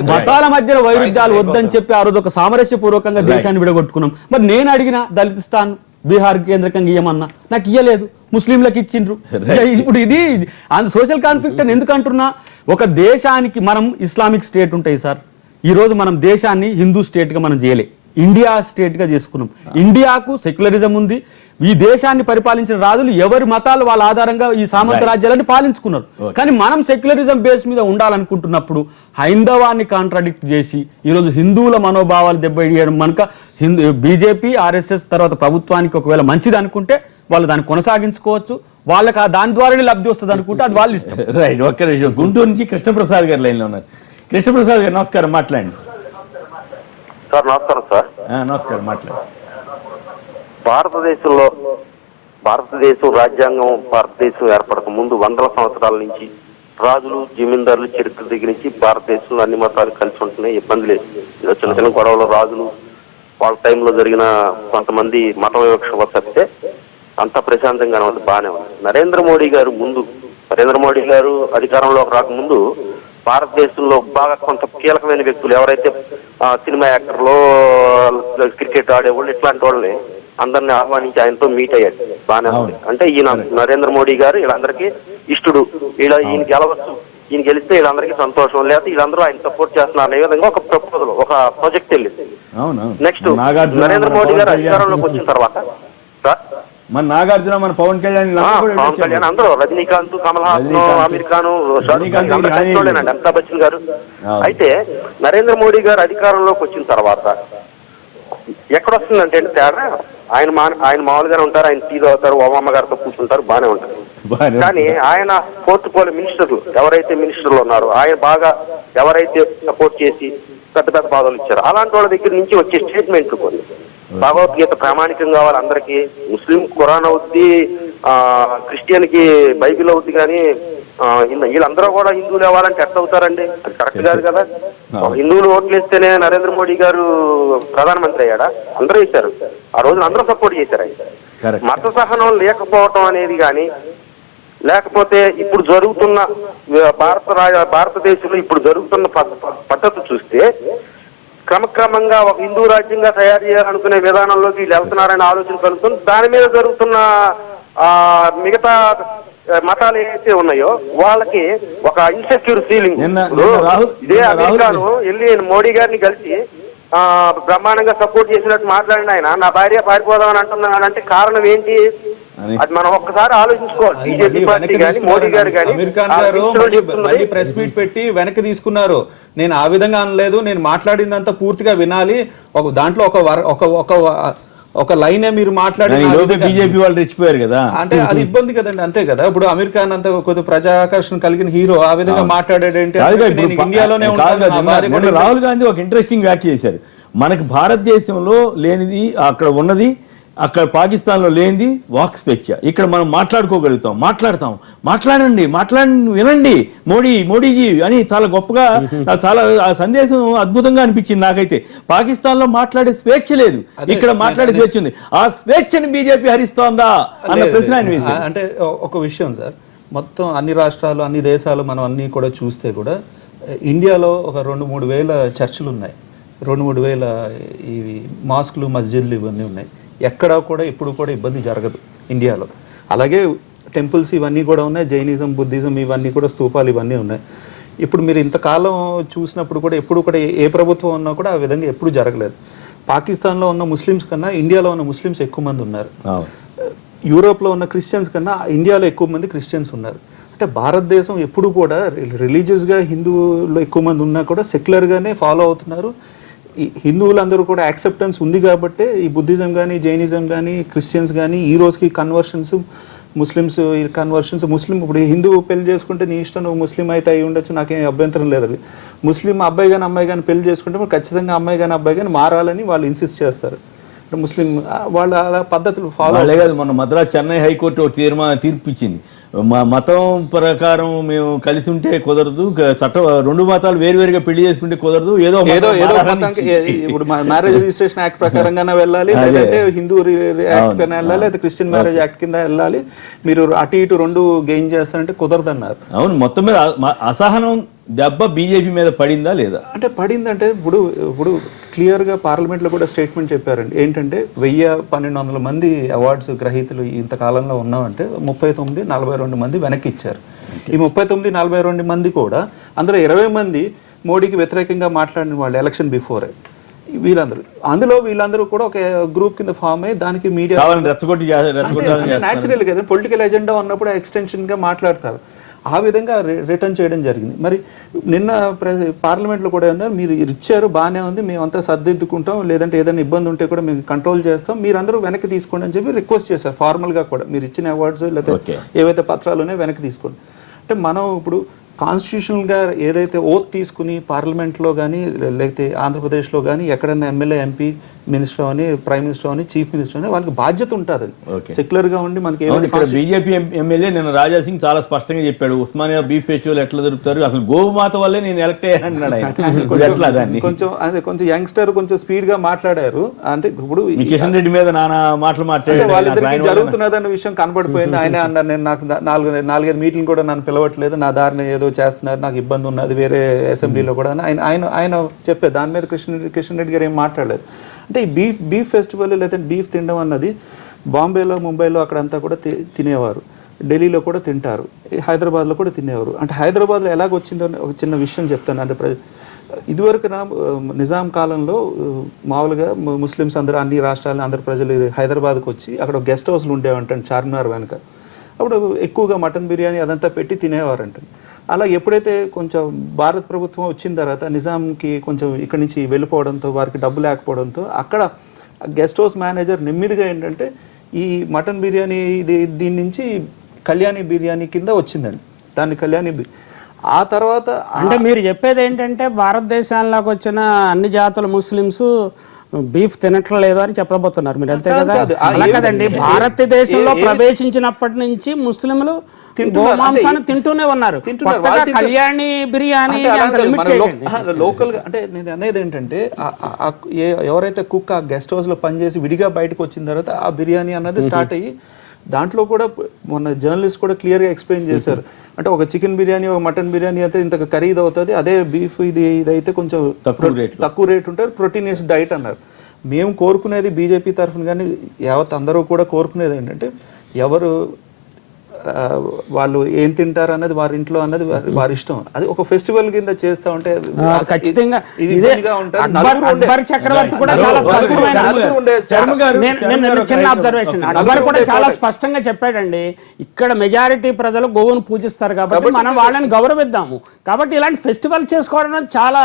మతాల మధ్యన వైరుధ్యాలు వద్దని చెప్పి ఆ రోజు ఒక సామరస్యపూర్వకంగా దేశాన్ని విడగొట్టుకున్నాం. మరి నేను అడిగిన దళితిస్తాన్ బీహార్ కేంద్రకంగా ఇయ్యమన్నా, నాకు ఇయ్యలేదు, ముస్లింలకు ఇచ్చిండ్రు. ఇప్పుడు ఇది సోషల్ కాన్ఫ్లిక్ట్ అని ఎందుకు అంటున్నా? ఒక దేశానికి మనం ఇస్లామిక్ స్టేట్ ఉంటాయి సార్, ఈ రోజు మనం దేశాన్ని హిందూ స్టేట్ గా మనం చేయలే, ఇండియా స్టేట్ గా చేసుకున్నాం. ఇండియాకు సెక్యులరిజం ఉంది. ఈ దేశాన్ని పరిపాలించిన రాజులు ఎవరి మతాలు వాళ్ళ ఆధారంగా ఈ సామంత రాజ్యాలని పాలించుకున్నారు. కానీ మనం సెక్యులరిజం బేస్ మీద ఉండాలనుకుంటున్నప్పుడు హైందవాన్ని కాంట్రాడిక్ట్ చేసి ఈరోజు హిందువుల మనోభావాలు దెబ్బతీయడం మనక బీజేపీ, ఆర్ఎస్ఎస్ తర్వాత ప్రభుత్వానికి ఒకవేళ మంచిది అనుకుంటే వాళ్ళు దాన్ని కొనసాగించుకోవచ్చు. వాళ్ళకి దాని ద్వారానే లబ్ధి వస్తుంది అనుకుంటే అది వాళ్ళు ఇష్టం. రైట్. ఒక్క నిమిషం, గుంటూరు నుంచి కృష్ణప్రసాద్ గారు లైన్ లో ఉన్నారు. కృష్ణప్రసాద్ గారు నమస్కారం, మాట్లాడండి సార్. నమస్కారం సార్. నమస్కారం, మాట్లాడండి. భారతదేశం రాజ్యాంగం భారతదేశం ఏర్పడక ముందు వందల సంవత్సరాల నుంచి రాజులు, జమీందారులు చరిత్ర దగ్గర నుంచి భారతదేశంలో అన్ని మతాలు కలిసి ఉంటున్నాయి, ఇబ్బంది లేదు. చిన్న చిన్న గొడవలు రాజులు వాళ్ళ టైంలో జరిగిన కొంతమంది మత వివక్ష తప్పితే అంతా ప్రశాంతంగానే ఉంది, బాగానే ఉంది. నరేంద్ర మోడీ గారు అధికారంలోకి రాకముందు భారతదేశంలో బాగా కొంత కీలకమైన వ్యక్తులు ఎవరైతే సినిమా యాక్టర్లు, క్రికెట్ ఆడేవాళ్ళు, ఇట్లాంటి వాళ్ళని అందరిని ఆహ్వానించి ఆయనతో మీట్ అయ్యాడు, బాగానే ఉంది. అంటే ఈయన నరేంద్ర మోడీ గారు వీళ్ళందరికీ ఇష్టడు, ఈయన గెలవచ్చు, ఈయన గెలిస్తే వీళ్ళందరికీ సంతోషం, లేకపోతే వీళ్ళందరూ ఆయన సపోర్ట్ చేస్తున్నారు అనే విధంగా ఒక ప్రపోజల్, ఒక ప్రాజెక్ట్ వెళ్ళింది. నెక్స్ట్ నరేంద్ర మోడీ గారు అధికారంలోకి వచ్చిన తర్వాత మన నాగార్జున, మన పవన్ కళ్యాణ్ అందరూ, రజనీకాంత్, కమల్ హాసన్, అమీర్ ఖాన్, అమితాబ్ బచ్చన్ గారు. అయితే నరేంద్ర మోడీ గారు అధికారంలోకి వచ్చిన తర్వాత ఎక్కడొస్తుందంటే తేడా, ఆయన మామూలుగానే ఉంటారు, ఆయన టీ తాగుతారు, ఒబామా గారితో కూర్చుంటారు, బాగానే ఉంటారు. కానీ ఆయన పోర్టుపోలి మినిస్టర్లు ఎవరైతే మినిస్టర్లు ఉన్నారో ఆయన బాగా ఎవరైతే సపోర్ట్ చేసి పెద్ద పెద్ద పదవులు ఇచ్చారు అలాంటి వాళ్ళ దగ్గర నుంచి వచ్చే స్టేట్మెంట్లు కొన్ని, భగవద్గీత ప్రామాణికం కావాలి అందరికి, ముస్లిం ఖురాన్ అవుద్ది, క్రిస్టియన్ కి బైబిల్ అవుద్ది, కానీ వీళ్ళందరూ కూడా హిందువులు అవ్వాలంటే ఎట్లా అవుతారండి? అది కరెక్ట్ కాదు కదా. హిందువులు ఓట్లు వేస్తేనే నరేంద్ర మోడీ గారు ప్రధానమంత్రి అయ్యాడా? అందరూ ఇచ్చారు, ఆ రోజున అందరూ సపోర్ట్ చేశారు. ఆయన మత సహనం లేకపోవటం అనేది కానీ, లేకపోతే ఇప్పుడు జరుగుతున్న భారతదేశంలో ఇప్పుడు జరుగుతున్న పద్ధతి చూస్తే క్రమక్రమంగా ఒక హిందూ రాజ్యంగా తయారు చేయాలనుకునే విధానంలోకి వీళ్ళు వెళ్తున్నారనే ఆలోచన కలుగుతుంది. దాని మీద జరుగుతున్న మిగతా మతాలు ఏవైతే ఉన్నాయో వాళ్ళకి ఒక ఇన్సెక్యూర్ ఫీలింగ్. నిన్న ఇదే అమెరికాను వెళ్ళి మోడీ గారిని కలిసి బ్రహ్మాండంగా సపోర్ట్ చేసినట్టు మాట్లాడిన ఆయన నా భార్య పారిపోదామని అంటున్నాను అంటే కారణం ఏంటి? అది మనం ఒక్కసారి ఆలోచించుకోవాలి. బీజేపీ పార్టీ కానీ మోడీ గారు కానీ అమీర్ ఖాన్ గారు మళ్ళీ ప్రెస్ మీట్ పెట్టి వెనక్కి తీసుకున్నారు. నేను ఆ విధంగా అనలేదు, నేను మాట్లాడిందంతా పూర్తిగా వినాలి, ఒక దాంట్లో ఒక లైనే మీరు మాట్లాడి బీజేపీ వాళ్ళు రెచ్చిపోయారు కదా, అంటే అది ఇబ్బంది కదండి. అంతే కదా, ఇప్పుడు అమీర్ ఖాన్ అంత కొద్దిగా ప్రజా ఆకర్షణ కలిగిన హీరో ఆ విధంగా మాట్లాడాడంటే ఇండియాలోనే ఉంటాను. రాహుల్ గాంధీ ఒక ఇంట్రెస్టింగ్ వ్యాఖ్య చేశారు. మనకి భారతదేశంలో లేనిది అక్కడ ఉన్నది, అక్కడ పాకిస్తాన్లో లేనిది వాక్ స్వేచ్ఛ. ఇక్కడ మనం మాట్లాడుకోగలుగుతాం, మాట్లాడండి వినండి మోడీజీ అని చాలా గొప్పగా, చాలా ఆ సందేశం అద్భుతంగా అనిపించింది నాకైతే. పాకిస్తాన్లో మాట్లాడే స్వేచ్ఛ లేదు, ఇక్కడ మాట్లాడే స్వేచ్ఛ ఉంది. ఆ స్వేచ్ఛని బీజేపీ హరిస్తోందా అన్న ప్రశ్న ఆయన వేశారు. అంటే ఒక విషయం సార్, మొత్తం అన్ని రాష్ట్రాలు అన్ని దేశాలు మనం అన్ని కూడా చూస్తే కూడా ఇండియాలో ఒక 2-3 వేల చర్చిలు ఉన్నాయి, 2-3 వేల ఇవి మాస్కులు మస్జిద్లు ఇవన్నీ ఉన్నాయి. ఎక్కడా కూడా ఎప్పుడు కూడా ఇబ్బంది జరగదు ఇండియాలో. అలాగే టెంపుల్స్ ఇవన్నీ కూడా ఉన్నాయి, జైనిజం బుద్ధిజం ఇవన్నీ కూడా స్తూపాలు ఇవన్నీ ఉన్నాయి. ఇప్పుడు మీరు ఇంతకాలం చూసినప్పుడు కూడా ఎప్పుడు కూడా ఏ ప్రభుత్వం ఉన్నా కూడా ఆ విధంగా ఎప్పుడు జరగలేదు. పాకిస్తాన్లో ఉన్న ముస్లిమ్స్ కన్నా ఇండియాలో ఉన్న ముస్లిమ్స్ ఎక్కువ మంది ఉన్నారు. యూరోప్లో ఉన్న క్రిస్టియన్స్ కన్నా ఇండియాలో ఎక్కువ మంది క్రిస్టియన్స్ ఉన్నారు. అంటే భారతదేశం ఎప్పుడు కూడా రిలీజియస్గా హిందువులు ఎక్కువ మంది ఉన్నా కూడా సెక్యులర్గానే ఫాలో అవుతున్నారు. ఈ హిందువులందరూ కూడా యాక్సెప్టెన్స్ ఉంది కాబట్టి ఈ బుద్ధిజం కానీ జైనిజం కానీ క్రిస్టియన్స్ కానీ ఈ రోజుకి కన్వర్షన్స్, ముస్లిమ్స్ కన్వర్షన్స్, ముస్లిం ఇప్పుడు హిందువు పెళ్లి చేసుకుంటే నీ ఇష్టం, నువ్వు ముస్లిం అయితే అయి ఉండొచ్చు, నాకేం అభ్యంతరం లేదు. ముస్లిం అబ్బాయి కానీ అమ్మాయి కానీ పెళ్లి చేసుకుంటే ఖచ్చితంగా అమ్మాయి కానీ అబ్బాయి కానీ మారాలని వాళ్ళు ఇన్సిస్ట్ చేస్తారు. ముస్లిం వాళ్ళు అలా పద్ధతులు ఫాలో కాదు. మొన్న మద్రాస్ చెన్నై హైకోర్టు ఒక తీర్పు ఇచ్చింది. మా మతం ప్రకారం మేము కలిసి ఉంటే కుదరదు, చట్టం 2 మతాలు వేరువేరుగా పెళ్లి చేసుకుంటే కుదరదు, ఏదో ఇప్పుడు మ్యారేజ్ రిజిస్ట్రేషన్ యాక్ట్ ప్రకారంగానే వెళ్ళాలి, లేదంటే హిందూ యాక్ట్ కింద వెళ్ళాలి, లేదా క్రిస్టియన్ మ్యారేజ్ యాక్ట్ కింద వెళ్ళాలి. మీరు అటు ఇటు 2 గెయిన్ చేస్తారంటే కుదరదన్నారు. అవును, మొత్తం మీద అసహనం దెబ్బ బీజేపీ మీద పడిందా లేదా? అంటే పడిందంటే ఇప్పుడు క్లియర్గా పార్లమెంట్లో కూడా స్టేట్మెంట్ చెప్పారండి. ఏంటంటే 1000-1200 మంది అవార్డ్స్ గ్రహీతలు ఇంతకాలంలో ఉన్నామంటే 39-42 మంది వెనక్కి ఇచ్చారు. ఈ 39-42 మంది కూడా అందులో 20 మంది మోడీకి వ్యతిరేకంగా మాట్లాడిన వాళ్ళు ఎలక్షన్ బిఫోరే. వీళ్ళందరూ కూడా ఒక గ్రూప్ కింద ఫామ్ అయ్యి దానికి మీడియా న్యాచురల్ కదా, పొలిటికల్ ఎజెండా ఉన్నప్పుడు ఎక్స్టెన్షన్గా మాట్లాడతారు. ఆ విధంగా రిటర్న్ చేయడం జరిగింది. మరి నిన్న పార్లమెంట్లో కూడా ఉన్నారు, మీరు ఇచ్చారు బాగానే ఉంది, మేమంతా సర్దిద్దుకుంటాం, లేదంటే ఏదైనా ఇబ్బంది ఉంటే కూడా మేము కంట్రోల్ చేస్తాం, మీరందరూ వెనక్కి తీసుకోండి అని చెప్పి రిక్వెస్ట్ చేశారు. ఫార్మల్గా కూడా మీరు ఇచ్చిన అవార్డ్స్ లేకపోతే ఏవైతే పత్రాలు ఉన్నాయో వెనక్కి తీసుకోండి. అంటే మనం ఇప్పుడు కాన్స్టిట్యూషనల్గా ఏదైతే ఓత్ తీసుకుని పార్లమెంట్లో కానీ లేకపోతే ఆంధ్రప్రదేశ్లో కానీ ఎక్కడైనా ఎమ్మెల్యే ఎంపీ మినిస్టర్ అని ప్రైమ్ మినిస్టర్ అని చీఫ్ మినిస్టర్ అని వాళ్ళకి బాధ్యత ఉంటుంది. సెక్యులర్గా ఉండి మనకి బీజేపీ ఎమ్మెల్యే నిన్న రాజా సింగ్ చాలా స్పష్టంగా చెప్పాడు, ఉస్మానియా బీఫ్ ఫెస్టివల్ ఎట్లా జరుపుతారు, అసలు గోమాత వల్లే నేను ఎలక్ట్ అయ్యాను అన్నాడు. కొంచెం యంగ్స్టర్ కొంచెం స్పీడ్ గా మాట్లాడారు. అంటే ఇప్పుడు కిషన్ రెడ్డి మీద నానా మాటలు మాట్లాడారు, వాళ్ళిద్దరికి జరుగుతున్నదన్న విషయం కనబడిపోయింది. ఆయన అన్నారు, నేను నాకు 4-5 మీటింగ్లు కూడా నన్ను పిలవట్లేదు, నా దారిని ఏదో చేస్తున్నారు, నాకు ఇబ్బంది ఉన్నది వేరే అసెంబ్లీలో కూడా ఆయన చెప్పారు. దాని మీద కిషన్ రెడ్డి గారు ఏం మాట్లాడలేదు. అంటే ఈ బీఫ్ ఫెస్టివల్ లేకపోతే బీఫ్ తినడం అన్నది బాంబేలో ముంబైలో అక్కడంతా కూడా తినేవారు, ఢిల్లీలో కూడా తింటారు, హైదరాబాద్లో కూడా తినేవారు. అంటే హైదరాబాద్లో ఎలాగొచ్చిందో ఒక చిన్న విషయం చెప్తాను. అంటే ఇదివరకు నిజాం కాలంలో మామూలుగా ముస్లిమ్స్ అందరూ అన్ని రాష్ట్రాలు అందరు ప్రజలు హైదరాబాద్కి వచ్చి అక్కడ గెస్ట్ హౌస్లు ఉండేవంటండి చార్మినార్ వెనక. అప్పుడు ఎక్కువగా మటన్ బిర్యానీ అదంతా పెట్టి తినేవారంట. అలా ఎప్పుడైతే కొంచెం భారత ప్రభుత్వం వచ్చిన తర్వాత నిజాంకి కొంచెం ఇక్కడి నుంచి వెళ్ళిపోవడంతో వారికి డబ్బు లేకపోవడంతో అక్కడ గెస్ట్ హౌస్ మేనేజర్ నెమ్మదిగా ఏంటంటే ఈ మటన్ బిర్యానీ దీని నుంచి కళ్యాణి బిర్యానీ కింద వచ్చిందండి, దాన్ని కళ్యాణి ఆ తర్వాత. అంటే మీరు చెప్పేది ఏంటంటే భారతదేశంలోకి వచ్చిన అన్ని జాతుల ముస్లిమ్స్ బీఫ్ తినట్లేదు అని చెప్పబోతున్నారు మీరు, అంతే కదా? అలా కదండి, భారతదేశంలో ప్రవేశించినప్పటి నుంచి ముస్లింలు గోమాంసాన్ని తింటూనే ఉన్నారు. కళ్యాణి బిర్యానీ లోకల్ గా. అంటే నేను అనేది ఏంటంటే ఎవరైతే కుక్ ఆ గెస్ట్ హౌస్ లో పనిచేసి విడిగా బయటకు వచ్చిన తర్వాత ఆ బిర్యానీ అన్నది స్టార్ట్ అయ్యి దాంట్లో కూడా మొన్న జర్నలిస్ట్ కూడా క్లియర్గా ఎక్స్ప్లెయిన్ చేశారు. అంటే ఒక చికెన్ బిర్యానీ ఒక మటన్ బిర్యానీ అంటే ఇంత ఖరీదు అవుతుంది, అదే బీఫ్ ఇదైతే కొంచెం తక్కువ రేట్ ఉంటుంది, ప్రోటీనియస్ డైట్ అన్నారు. మేము కోరుకునేది బీజేపీ తరఫున కానీ యావత్ అందరూ కూడా కోరుకునేది ఏంటంటే ఎవరు వాళ్ళు ఏం తింటారు అన్నది వారి ఇంట్లో అన్నది వారి ఇష్టం. అది ఒక ఫెస్టివల్ కింద చేస్తా ఉంటే ఖచ్చితంగా ఇది ఇబ్బందిగా ఉంటుంది. అక్బర్ చక్రవర్తి కూడా చాలా స్పష్టమైన చిన్న అబ్జర్వేషన్, అక్బర్ కూడా చాలా స్పష్టంగా చెప్పాడండి, ఇక్కడ మెజారిటీ ప్రజలు గోవును పూజిస్తారు కాబట్టి మనం వాళ్ళని గౌరవిద్దాము. కాబట్టి ఇలాంటి ఫెస్టివల్ చేసుకోవడం అనేది చాలా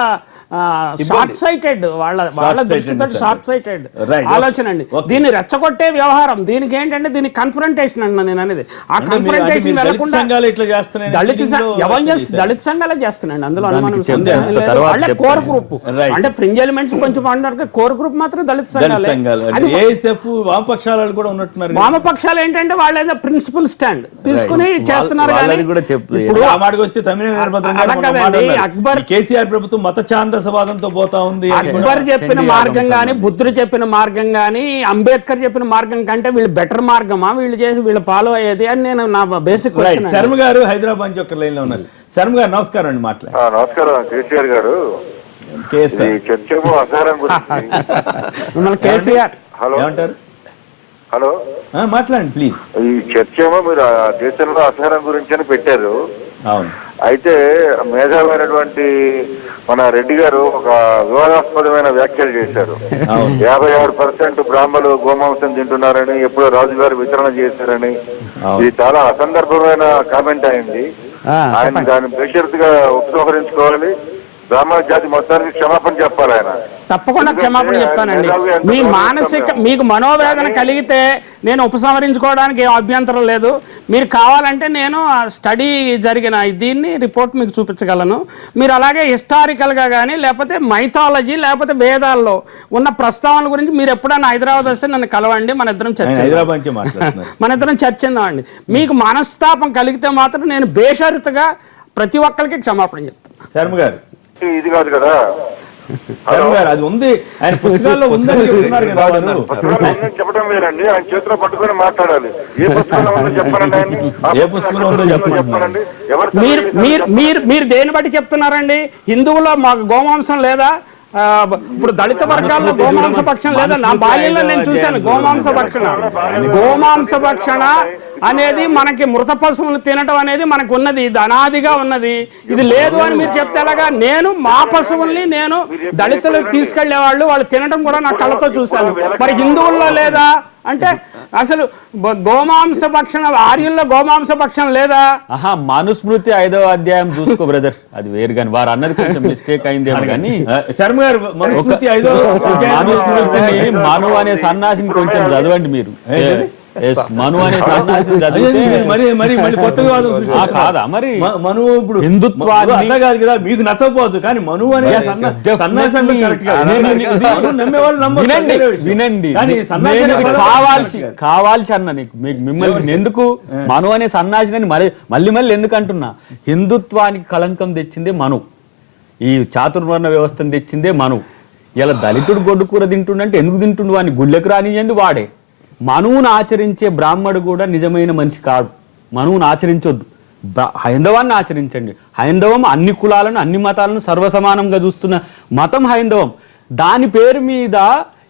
షార్ట్ సైటెడ్, వాళ్ళ దృష్టితో షార్ట్ సైటెడ్ ఆలోచన అండి. దీన్ని రెచ్చగొట్టే వ్యవహారం, దీనికి ఏంటంటే దీనికి కన్ఫ్రంటేషన్ అండి నేను అనేది. ఆ కన్ఫ్రంటేషన్ వెళ్లకుండా దళిత సంఘాలే చేస్తున్నాయండి, అందులో అనుమానం లేదు. వాళ్ళే కోర్ గ్రూప్, అంటే ఫ్రింజ్ ఎలిమెంట్స్ కొంచెం అంటే కోర్ గ్రూప్ మాత్రం దళిత సంఘాలే. వామపక్షాలు ఏంటంటే వాళ్ళు ఏదో ప్రిన్సిపల్ స్టాండ్ తీసుకుని చేస్తున్నారు. కానీ ఇప్పుడు అక్బర్ కేసీఆర్ ప్రభుత్వం మత ఛాందసవాదంతో పోతా ఉంది. అక్బర్ చెప్పిన మార్గం గాని, బుద్ధుడు చెప్పిన మార్గం గాని, అంబేద్కర్ చెప్పిన మార్గం కంటే వీళ్ళు బెటర్ మార్గమా వీళ్ళు చేసి వీళ్ళు ఫాలో అయ్యేది అని నేను నా బేసిక్ క్వశ్చన్. శర్మ గారు హైదరాబాద్ నుంచి ఒక లైన్ లో ఉన్నారు. శర్మ గారు నమస్కారం అండి. నమస్కారం కేసీఆర్ గారు. మిమ్మల్ని కేసీఆర్ హలో ఏమంటారు? హలో మాట్లాడండి ప్లీజ్. ఈ చర్చ ఏమో మీరు దేశంలో అసహనం గురించి అని పెట్టారు. అవును. అయితే మేధావైనటువంటి మన రెడ్డి గారు ఒక వివాదాస్పదమైన వ్యాఖ్యలు చేశారు. 56% బ్రాహ్మణులు గోమాంసం తింటున్నారని ఎప్పుడో రాజు గారు వితరణ చేశారని. ఇది చాలా అసందర్భమైన కామెంట్ అయింది. ఆయన దాన్ని బేషరతుగా ఉపసంహరించుకోవాలి. బ్రాహ్మణ జాతి మొత్తానికి క్షమాపణ చెప్పాలి ఆయన. తప్పకుండా క్షమాపణ చెప్తానండి. మీ మీకు మనోవేదన కలిగితే నేను ఉపసంహరించుకోవడానికి ఏం అభ్యంతరం లేదు. మీరు కావాలంటే నేను స్టడీ జరిగిన దీన్ని రిపోర్ట్ మీకు చూపించగలను. మీరు అలాగే హిస్టారికల్గా కానీ లేకపోతే మైథాలజీ లేకపోతే వేదాల్లో ఉన్న ప్రస్తావనల గురించి మీరు ఎప్పుడైనా హైదరాబాద్ వస్తే నన్ను కలవండి, మన ఇద్దరం చర్చిందామండి. మీకు మనస్తాపం కలిగితే మాత్రం నేను బేషరతుగా ప్రతి ఒక్కరికి క్షమాపణ చెప్తాను. శర్మ గారు ఇది కాదు కదా, అది ఉంది ఆయన పుస్తకాల్లో ఉందని చెప్తున్నారు కదా. చెప్పడం లేదండి, ఆయన చేతిలో పట్టుకొని మాట్లాడాలి. ఏ పుస్తకంలో ఉందో చెప్పారండి, ఏ పుస్తకంలో ఉందో చెప్పండి. మీరు దేని బట్టి చెప్తున్నారండి? హిందువులో మాకు గోమాంసం లేదా? ఇప్పుడు దళిత వర్గాల్లో గోమాంస భక్షణ లేదా? నా బాల్యంలో నేను చూశాను గోమాంస భక్షణ అనేది మనకి మృత పశువులు తినటం అనేది మనకు ఉన్నది, ఇది అనాదిగా ఉన్నది. ఇది లేదు అని మీరు చెప్తే ఎలాగా? నేను మా పశువుల్ని నేను దళితులకు తీసుకెళ్లేవాళ్ళు, వాళ్ళు తినడం కూడా నా కళ్ళతో చూశాను. మరి హిందువుల్లో లేదా అంటే అసలు గోమాంస భక్షణ, ఆర్యుల్లో గోమాంస భక్షణ లేదా? మనుస్మృతి 5వ అధ్యాయం చూసుకో బ్రదర్, అది వేరు. కానీ వారు అన్నది కొంచెం మిస్టేక్ అయిందేమో. కానీ మనుస్మృతిని మను అనే సన్నాసిని కొంచెం చదవండి మీరు. మను అనే కాదా మరి మను ఇప్పుడు హిందుత్వాన్ని కాదు కదా, మీకు నచ్చకపోవచ్చు కానీ మను అనే వినండి. కావాల్సి అన్న నీకు మిమ్మల్ని ఎందుకు మను అనే సన్నాసిని మళ్ళీ ఎందుకు అంటున్నా? హిందుత్వానికి కళంకం తెచ్చిందే మను, ఈ చాతుర్వర్ణ వ్యవస్థను తెచ్చిందే మను. ఇలా దళితుడు గొడ్డు కూర తింటుండంటే ఎందుకు తింటుండు? వాడిని గుళ్ళెకు రానియంది వాడే. మనువును ఆచరించే బ్రాహ్మడు కూడా నిజమైన మనిషి కాదు. మనువును ఆచరించొద్దు, హైందవాన్ని ఆచరించండి. హైందవం అన్ని కులాలను అన్ని మతాలను సర్వసమానంగా చూస్తున్న మతం హైందవం. దాని పేరు మీద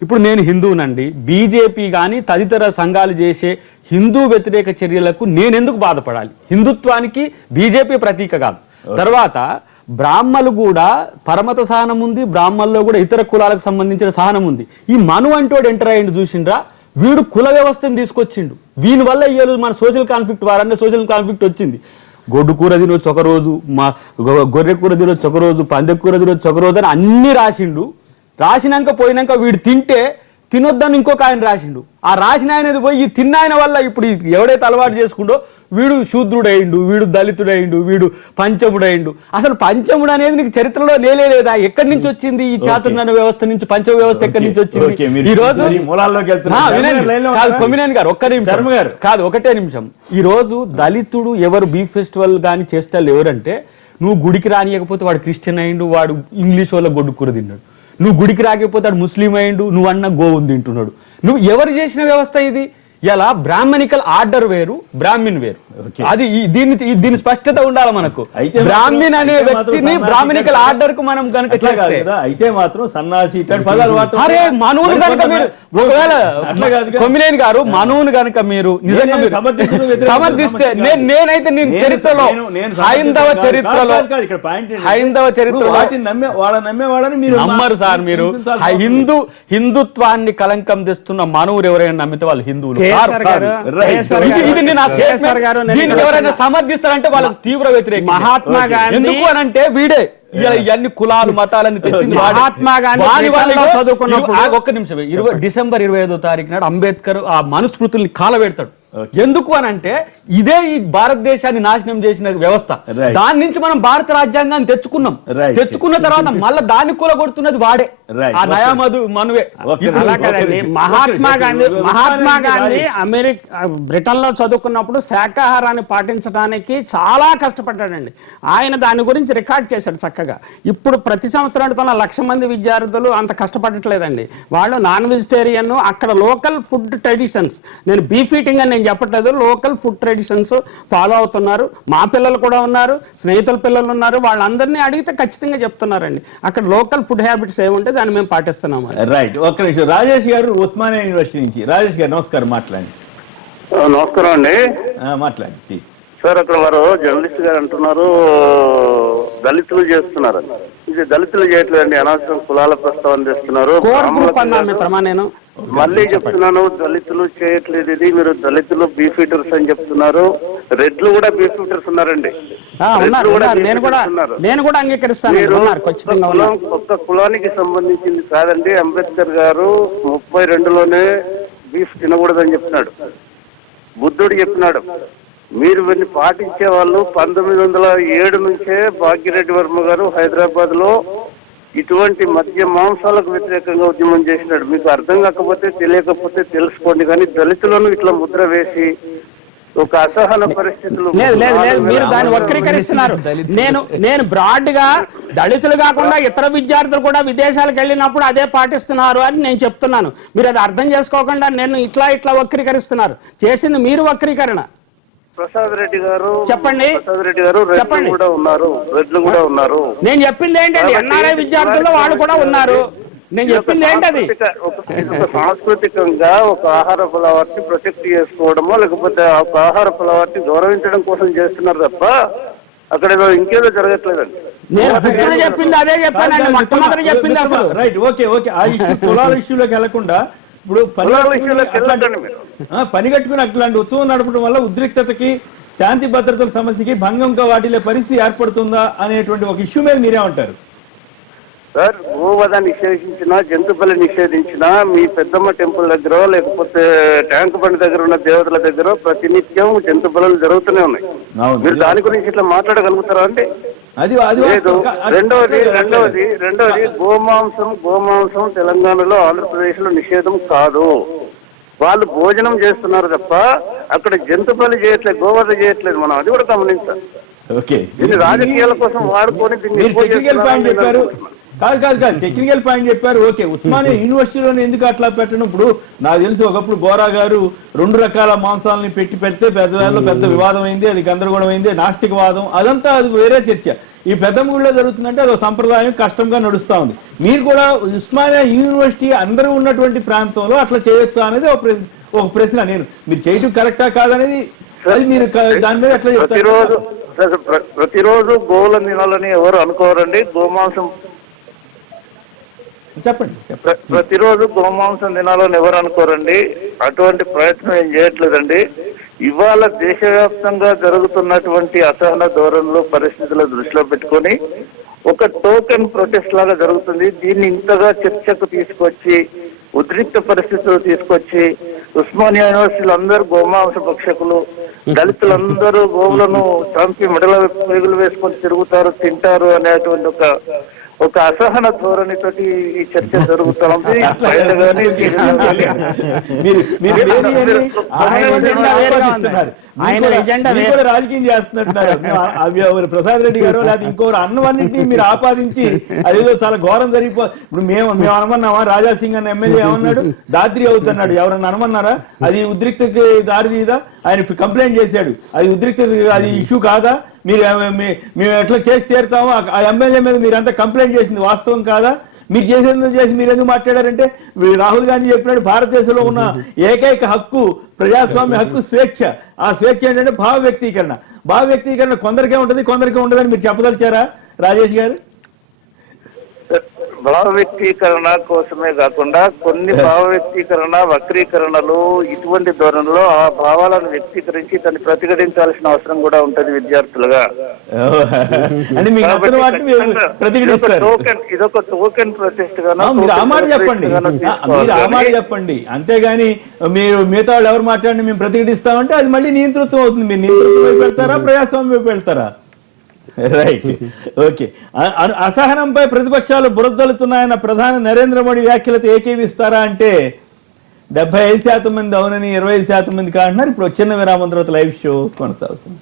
ఇప్పుడు నేను హిందువునండి, బీజేపీ కానీ తదితర సంఘాలు చేసే హిందూ వ్యతిరేక చర్యలకు నేనెందుకు బాధపడాలి? హిందుత్వానికి బీజేపీ ప్రతీక కాదు. తర్వాత బ్రాహ్మలు కూడా పరమత సహనం ఉంది, బ్రాహ్మల్లో కూడా ఇతర కులాలకు సంబంధించిన సహనం ఉంది. ఈ మను అంటోడు ఎంటర్ అయ్యిండు చూసిండ్రా, వీడు కుల వ్యవస్థను తీసుకొచ్చిండు. వీని వల్ల ఈ మన సోషల్ కాన్ఫ్లిక్ట్, వారన్న సోషల్ కాన్ఫ్లిక్ట్ వచ్చింది. గొడ్డు కూర తినొచ్చు ఒకరోజు, మా గొర్రె కూర తినొచ్చు ఒకరోజు, పందె కూర తినొచ్చు ఒకరోజు అని అన్ని రాసిండు. రాసినాక పోయినాక వీడు తింటే తినొద్దని ఇంకొక ఆయన రాసిండు. ఆ రాసిన ఆయనది పోయి తిన్న ఆయన వల్ల ఇప్పుడు ఎవడైతే అలవాటు చేసుకుంటో వీడు శూద్రుడైండు, వీడు దళితుడైండు, వీడు పంచముడైండు. అసలు పంచముడు అనేది నీకు చరిత్రలో లేదా? ఎక్కడి నుంచి వచ్చింది? ఈ చాతుర్వర్ణ వ్యవస్థ నుంచి పంచమ వ్యవస్థ ఎక్కడి నుంచి వచ్చింది? ఈ రోజు కొమ్మినేని గారు ఒక్క నిమిషం కాదు, ఒకటే నిమిషం. ఈ రోజు దళితుడు ఎవరు బీఫ్ ఫెస్టివల్ కానీ చేస్తే ఎవరంటే, నువ్వు గుడికి రానియకపోతే వాడు క్రిస్టియన్ అయిండు, వాడు ఇంగ్లీష్ వాళ్ళ గొడ్డు కూర తిన్నాడు. నువ్వు గుడికి రాకపోతే వాడు ముస్లిం అయిండు, నువ్వు అన్న గోవుని తింటున్నాడు. నువ్వు ఎవరు చేసిన వ్యవస్థ ఇది? ఇలా బ్రాహ్మణికల్ ఆర్డర్ వేరు, బ్రాహ్మిన్ వేరు. అది దీని స్పష్టత ఉండాలి మనకు. అయితే బ్రాహ్మణ్ అనే వ్యక్తిని బ్రాహ్మణికల్ ఆర్డర్ కు మనం కనుక చేస్తే అయితే మాత్రం సన్నాసి ఇట్లాంటి పదాలు వాడటం అరే మనువును కనుక మీరు ఒకవేళ కొమ్మినేని గారు మనువును కనుక మీరు నిజంగా సమర్థిస్తే నేనైతే నేను చరిత్రలో హైందవ చరిత్రలో వాళ్ళని నమ్మే వాళ్ళని మీరు నమ్మరు సార్. మీరు హిందుత్వాన్ని కలంకం తెస్తున్న మనువురు ఎవరైనా నమ్మితే వాళ్ళు హిందువులు. దీనికి ఎవరైనా సమర్థిస్తారంటే వాళ్ళకి తీవ్ర వ్యతిరేకం. మహాత్మా గాంధీ ఎందుకు అని అంటే వీడే ఇవన్నీ కులాలు మతాలని తెచ్చింది. మహాత్మా గాంధీ చదువుకున్నప్పుడు ఒక్క నిమిషం, డిసెంబర్ 25వ తారీఖు నాడు అంబేద్కర్ ఆ మనుస్మృతుల్ని కాలబెడతాడు. ఎందుకు అని అంటే ఇదే ఈ భారతదేశాన్ని నాశనం చేసిన వ్యవస్థ. దాని నుంచి మనం భారత రాజ్యాంగాన్ని తెచ్చుకున్న తర్వాత మళ్ళీ దాన్ని కూలగొడుతున్నది వాడే, ఆ నయా మనువే. మహాత్మా గాంధీ బ్రిటన్ లో చదువుకున్నప్పుడు శాకాహారాన్ని పాటించడానికి చాలా కష్టపడ్డాడండి. ఆయన దాని గురించి రికార్డ్ చేశాడు చక్కగా. ఇప్పుడు ప్రతి సంవత్సరానికి 1,00,000 మంది విద్యార్థులు అంత కష్టపడట్లేదండి. వాళ్ళు నాన్ వెజిటేరియన్, అక్కడ లోకల్ ఫుడ్ ట్రెడిషన్స్, నేను బీఫ్ ఈటింగ్ అని నేను చెప్పట్లేదు, లోకల్ ఫుడ్ ట్రెడిషన్స్ ఫాలో అవుతున్నారు. మా పిల్లలు కూడా ఉన్నారు, స్నేహితుల పిల్లలు ఉన్నారు, వాళ్ళందరినీ అడిగితే ఖచ్చితంగా చెప్తున్నారండి అక్కడ లోకల్ ఫుడ్ హ్యాబిట్స్ ఏముంటే దాన్ని మేము పాటిస్తున్నాము. రైట్, ఒక్క నిమిషం. రాజేష్ గారు ఉస్మానియా యూనివర్సిటీ నుంచి. రాజేష్ గారు నమస్కారం, మాట్లాడండి. నమస్కారం అండి. మాట్లాడండి ప్లీజ్. సార్, అక్కడ వారు జర్నలిస్ట్ గారు అంటున్నారు దళితులు చేస్తున్నారు. ఇది దళితులు చేయట్లేదండి, అనవసరం కులాల ప్రస్తావన చేస్తున్నారు. నేను మళ్ళీ చెప్తున్నాను, దళితులు చేయట్లేదు ఇది. మీరు దళితులు బీఫ్ ఈటర్స్ అని చెప్తున్నారు. రెడ్లు కూడా బీఫ్ ఈటర్స్ ఉన్నారండి. నేను కూడా అంగీకరిస్తాను. ఒక్క కులానికి సంబంధించింది కాదండి. అంబేద్కర్ గారు 32లోనే బీఫ్ తినకూడదని చెప్పినాడు. బుద్ధుడు చెప్పినాడు. మీరు ఇవన్నీ పాటించే వాళ్ళు 1907 నుంచే భాగ్యరెడ్డి వర్మ గారు హైదరాబాద్ లో ఇటువంటి మద్య మాంసాలకు వ్యతిరేకంగా ఉద్యమం చేసినాడు. మీకు అర్థం కాకపోతే తెలియకపోతే తెలుసుకోండి. కానీ దళితులను ఇట్లా ముద్ర వేసి ఒక అసహన పరిస్థితులు మీరు దాన్ని వక్రీకరిస్తున్నారు. నేను బ్రాడ్ గా దళితులు కాకుండా ఇతర విద్యార్థులు కూడా విదేశాలకు వెళ్ళినప్పుడు అదే పాటిస్తున్నారు అని నేను చెప్తున్నాను. మీరు అది అర్థం చేసుకోకుండా నేను ఇట్లా వక్రీకరిస్తున్నారు. చేసింది మీరు వక్రీకరణ. ప్రసాద్ రెడ్డి గారు చెప్పండి. రెడ్లు కూడా ఉన్నారు. నేను చెప్పింది ఏంటండి, ఎన్ఆర్ఐ విద్యార్థుల్లో వాళ్ళు కూడా ఉన్నారు. నేను చెప్పింది ఏంటది, సాంస్కృతికంగా ఒక ఆహార అలవాటుని ప్రొటెక్ట్ చేసుకోవడమో లేకపోతే ఒక ఆహార అలవాటుని గౌరవించడం కోసం చేస్తున్నారు తప్ప అక్కడ ఇంకేదో జరగట్లేదండి. నేను చెప్పింది అదే చెప్పానండి, మొట్టమొదటి చెప్పింది అసలు. Right, okay. ఆ ఇష్యూ కులాల ఇష్యూలోకి వెళ్లకుండా ఇప్పుడు పని కట్టుకుని అట్లాంటి ఉత్సవం నడపడం వల్ల ఉద్రిక్తతకి, శాంతి భద్రతల సమస్యకి భంగంగా వాటిల్లే పరిస్థితి ఏర్పడుతుందా అనేటువంటి ఒక ఇష్యూ మీద మీరేమంటారు? సార్, గోవధ నిషేధించినా, జంతు బలి నిషేధించినా మీ పెద్దమ్మ టెంపుల్ దగ్గర లేకపోతే ట్యాంక్ బండి దగ్గర ఉన్న దేవతల దగ్గర ప్రతినిత్యం జంతు బలులు జరుగుతూనే ఉన్నాయి. మీరు దాని గురించి ఇట్లా మాట్లాడగలుగుతారా అంటే? రెండవది గోమాంసం తెలంగాణలో, ఆంధ్రప్రదేశ్ లో నిషేధం కాదు. వాళ్ళు భోజనం చేస్తున్నారు తప్ప అక్కడ జంతు బలి చేయట్లేదు, గోవధ చేయట్లేదు. మనం అది కూడా గమనించాలి. దీన్ని రాజకీయాల కోసం వాడుకొని టెక్నికల్ పాయింట్ చెప్పారు. ఓకే, ఉస్మానియా యూనివర్సిటీలోనే ఎందుకు అట్లా పెట్టడం? ఇప్పుడు నాకు తెలిసి ఒకప్పుడు బోరా గారు 2 రకాల మాంసాలని పెడితే పెద్ద వివాదం అయింది, అది గందరగోళం అయింది, నాస్తికవాదం, అదంతా అది వేరే చర్చ. ఈ పెద్దమ్మగుడిలో జరుగుతుందంటే అదో సంప్రదాయం, కష్టంగా నడుస్తా ఉంది. మీరు కూడా ఉస్మానియా యూనివర్సిటీ అందరూ ఉన్నటువంటి ప్రాంతంలో అట్లా చేయొచ్చా అనేది ఒక ప్రశ్న. మీరు చేయటం కరెక్టా కాదనేది అది మీరు దాని మీద ఎట్లా చెప్తారు? ప్రతిరోజు గోవులను తినాలని ఎవరు అనుకోరండి. గోమాంసం చెప్పండి. ప్రతిరోజు గోమాంసం తినాలని ఎవరు అనుకోరండి. అటువంటి ప్రయత్నం ఏం చేయట్లేదండి. ఇవాళ దేశవ్యాప్తంగా జరుగుతున్నటువంటి అసహన ధోరణులు, పరిస్థితుల దృష్టిలో పెట్టుకొని ఒక టోకెన్ ప్రొటెస్ట్ లాగా జరుగుతుంది. దీన్ని ఇంతగా చర్చకు తీసుకొచ్చి, ఉద్రిక్త పరిస్థితులు తీసుకొచ్చి, ఉస్మానియా యూనివర్సిటీలు అందరూ గోమాంస భక్షకులు, దళితులందరూ గోవులను చంపి మెడల పేగులు వేసుకొని తిరుగుతారు, తింటారు అనేటువంటి ఒక ఒక అసహన ధోరణితోటి ఈ చర్చ జరుగుతుంది. బయట గానీ టీవీలో గానీ మీరు వేరే అని ఆయన ఎజెండా వేరుగా ఉంది. ఆయన ఎజెండా మీరు కూడా రాజకీయం చేస్తున్నట్టున్నారు. ఎవరు ప్రసాద్ రెడ్డి గారు లేదా ఇంకోరు అన్నవన్నింటినీ మీరు ఆపాదించి అదేదో చాలా ఘోరం జరిగిపో. ఇప్పుడు మేము అనమన్నామా? రాజా సింగ్ అన్న ఎమ్మెల్యే ఏమన్నాడు? దాద్రి అవుతున్నాడు. ఎవరన్నా అనమన్నారా? అది ఉద్రిక్తకి దారి తీదా? ఆయన కంప్లైంట్ చేశాడు. అది ఉద్రిక్త, అది ఇష్యూ కాదా? మీరు మేము ఎట్లా చేసి తీరుతామో ఆ ఎమ్మెల్యే మీద మీరంతా కంప్లైంట్ చేసింది వాస్తవం కాదా? మీరు చేసేందుకు చేసి మీరు ఎందుకు మాట్లాడారంటే, రాహుల్ గాంధీ చెప్పినాడు భారతదేశంలో ఉన్న ఏకైక హక్కు ప్రజాస్వామ్య హక్కు స్వేచ్ఛ. ఆ స్వేచ్ఛ ఏంటంటే భావ వ్యక్తీకరణ. భావ వ్యక్తీకరణ కొందరికే ఉంటుంది, కొందరికే ఉండదని మీరు చెప్పదలిచారా రాజేష్ గారు? భావ వ్యక్తీకరణ కోసమే కాకుండా కొన్ని భావ వ్యక్తీకరణ వక్రీకరణలు ఇటువంటి ధోరణిలో ఆ భావాలను వ్యక్తీకరించి దాన్ని ప్రతిఘటించాల్సిన అవసరం కూడా ఉంటది విద్యార్థులుగా. అంటే మీకు నచ్చిన వాటిని మీరు ప్రతిఘటిస్తారు. ఇదొక టోకెన్ ప్రొటెస్ట్ గాను మీరు ఆ మాట చెప్పండి, మీరు ఆ మాట చెప్పండి. అంతేగాని మీరు మిగతా వాళ్ళు ఎవరు మాట్లాడి మేము ప్రతిఘటిస్తామంటే అది మళ్ళీ నియంతృత్వం అవుతుంది. మీరు నియంతృత్వం వైపు వెళ్తారా, ప్రజాస్వామ్యం వైపు వెళ్తారా? Right, okay. అసహనంపై ప్రతిపక్షాలు బురదలుతున్నాయన్న ప్రధాని నరేంద్ర మోడీ వ్యాఖ్యలతో ఏకీవిస్తారా అంటే 75% మంది అవునని, 25% మంది కాంటున్నారు. ఇప్పుడు చిన్న విరామం తర్వాత లైవ్ షో కొనసాగుతుంది.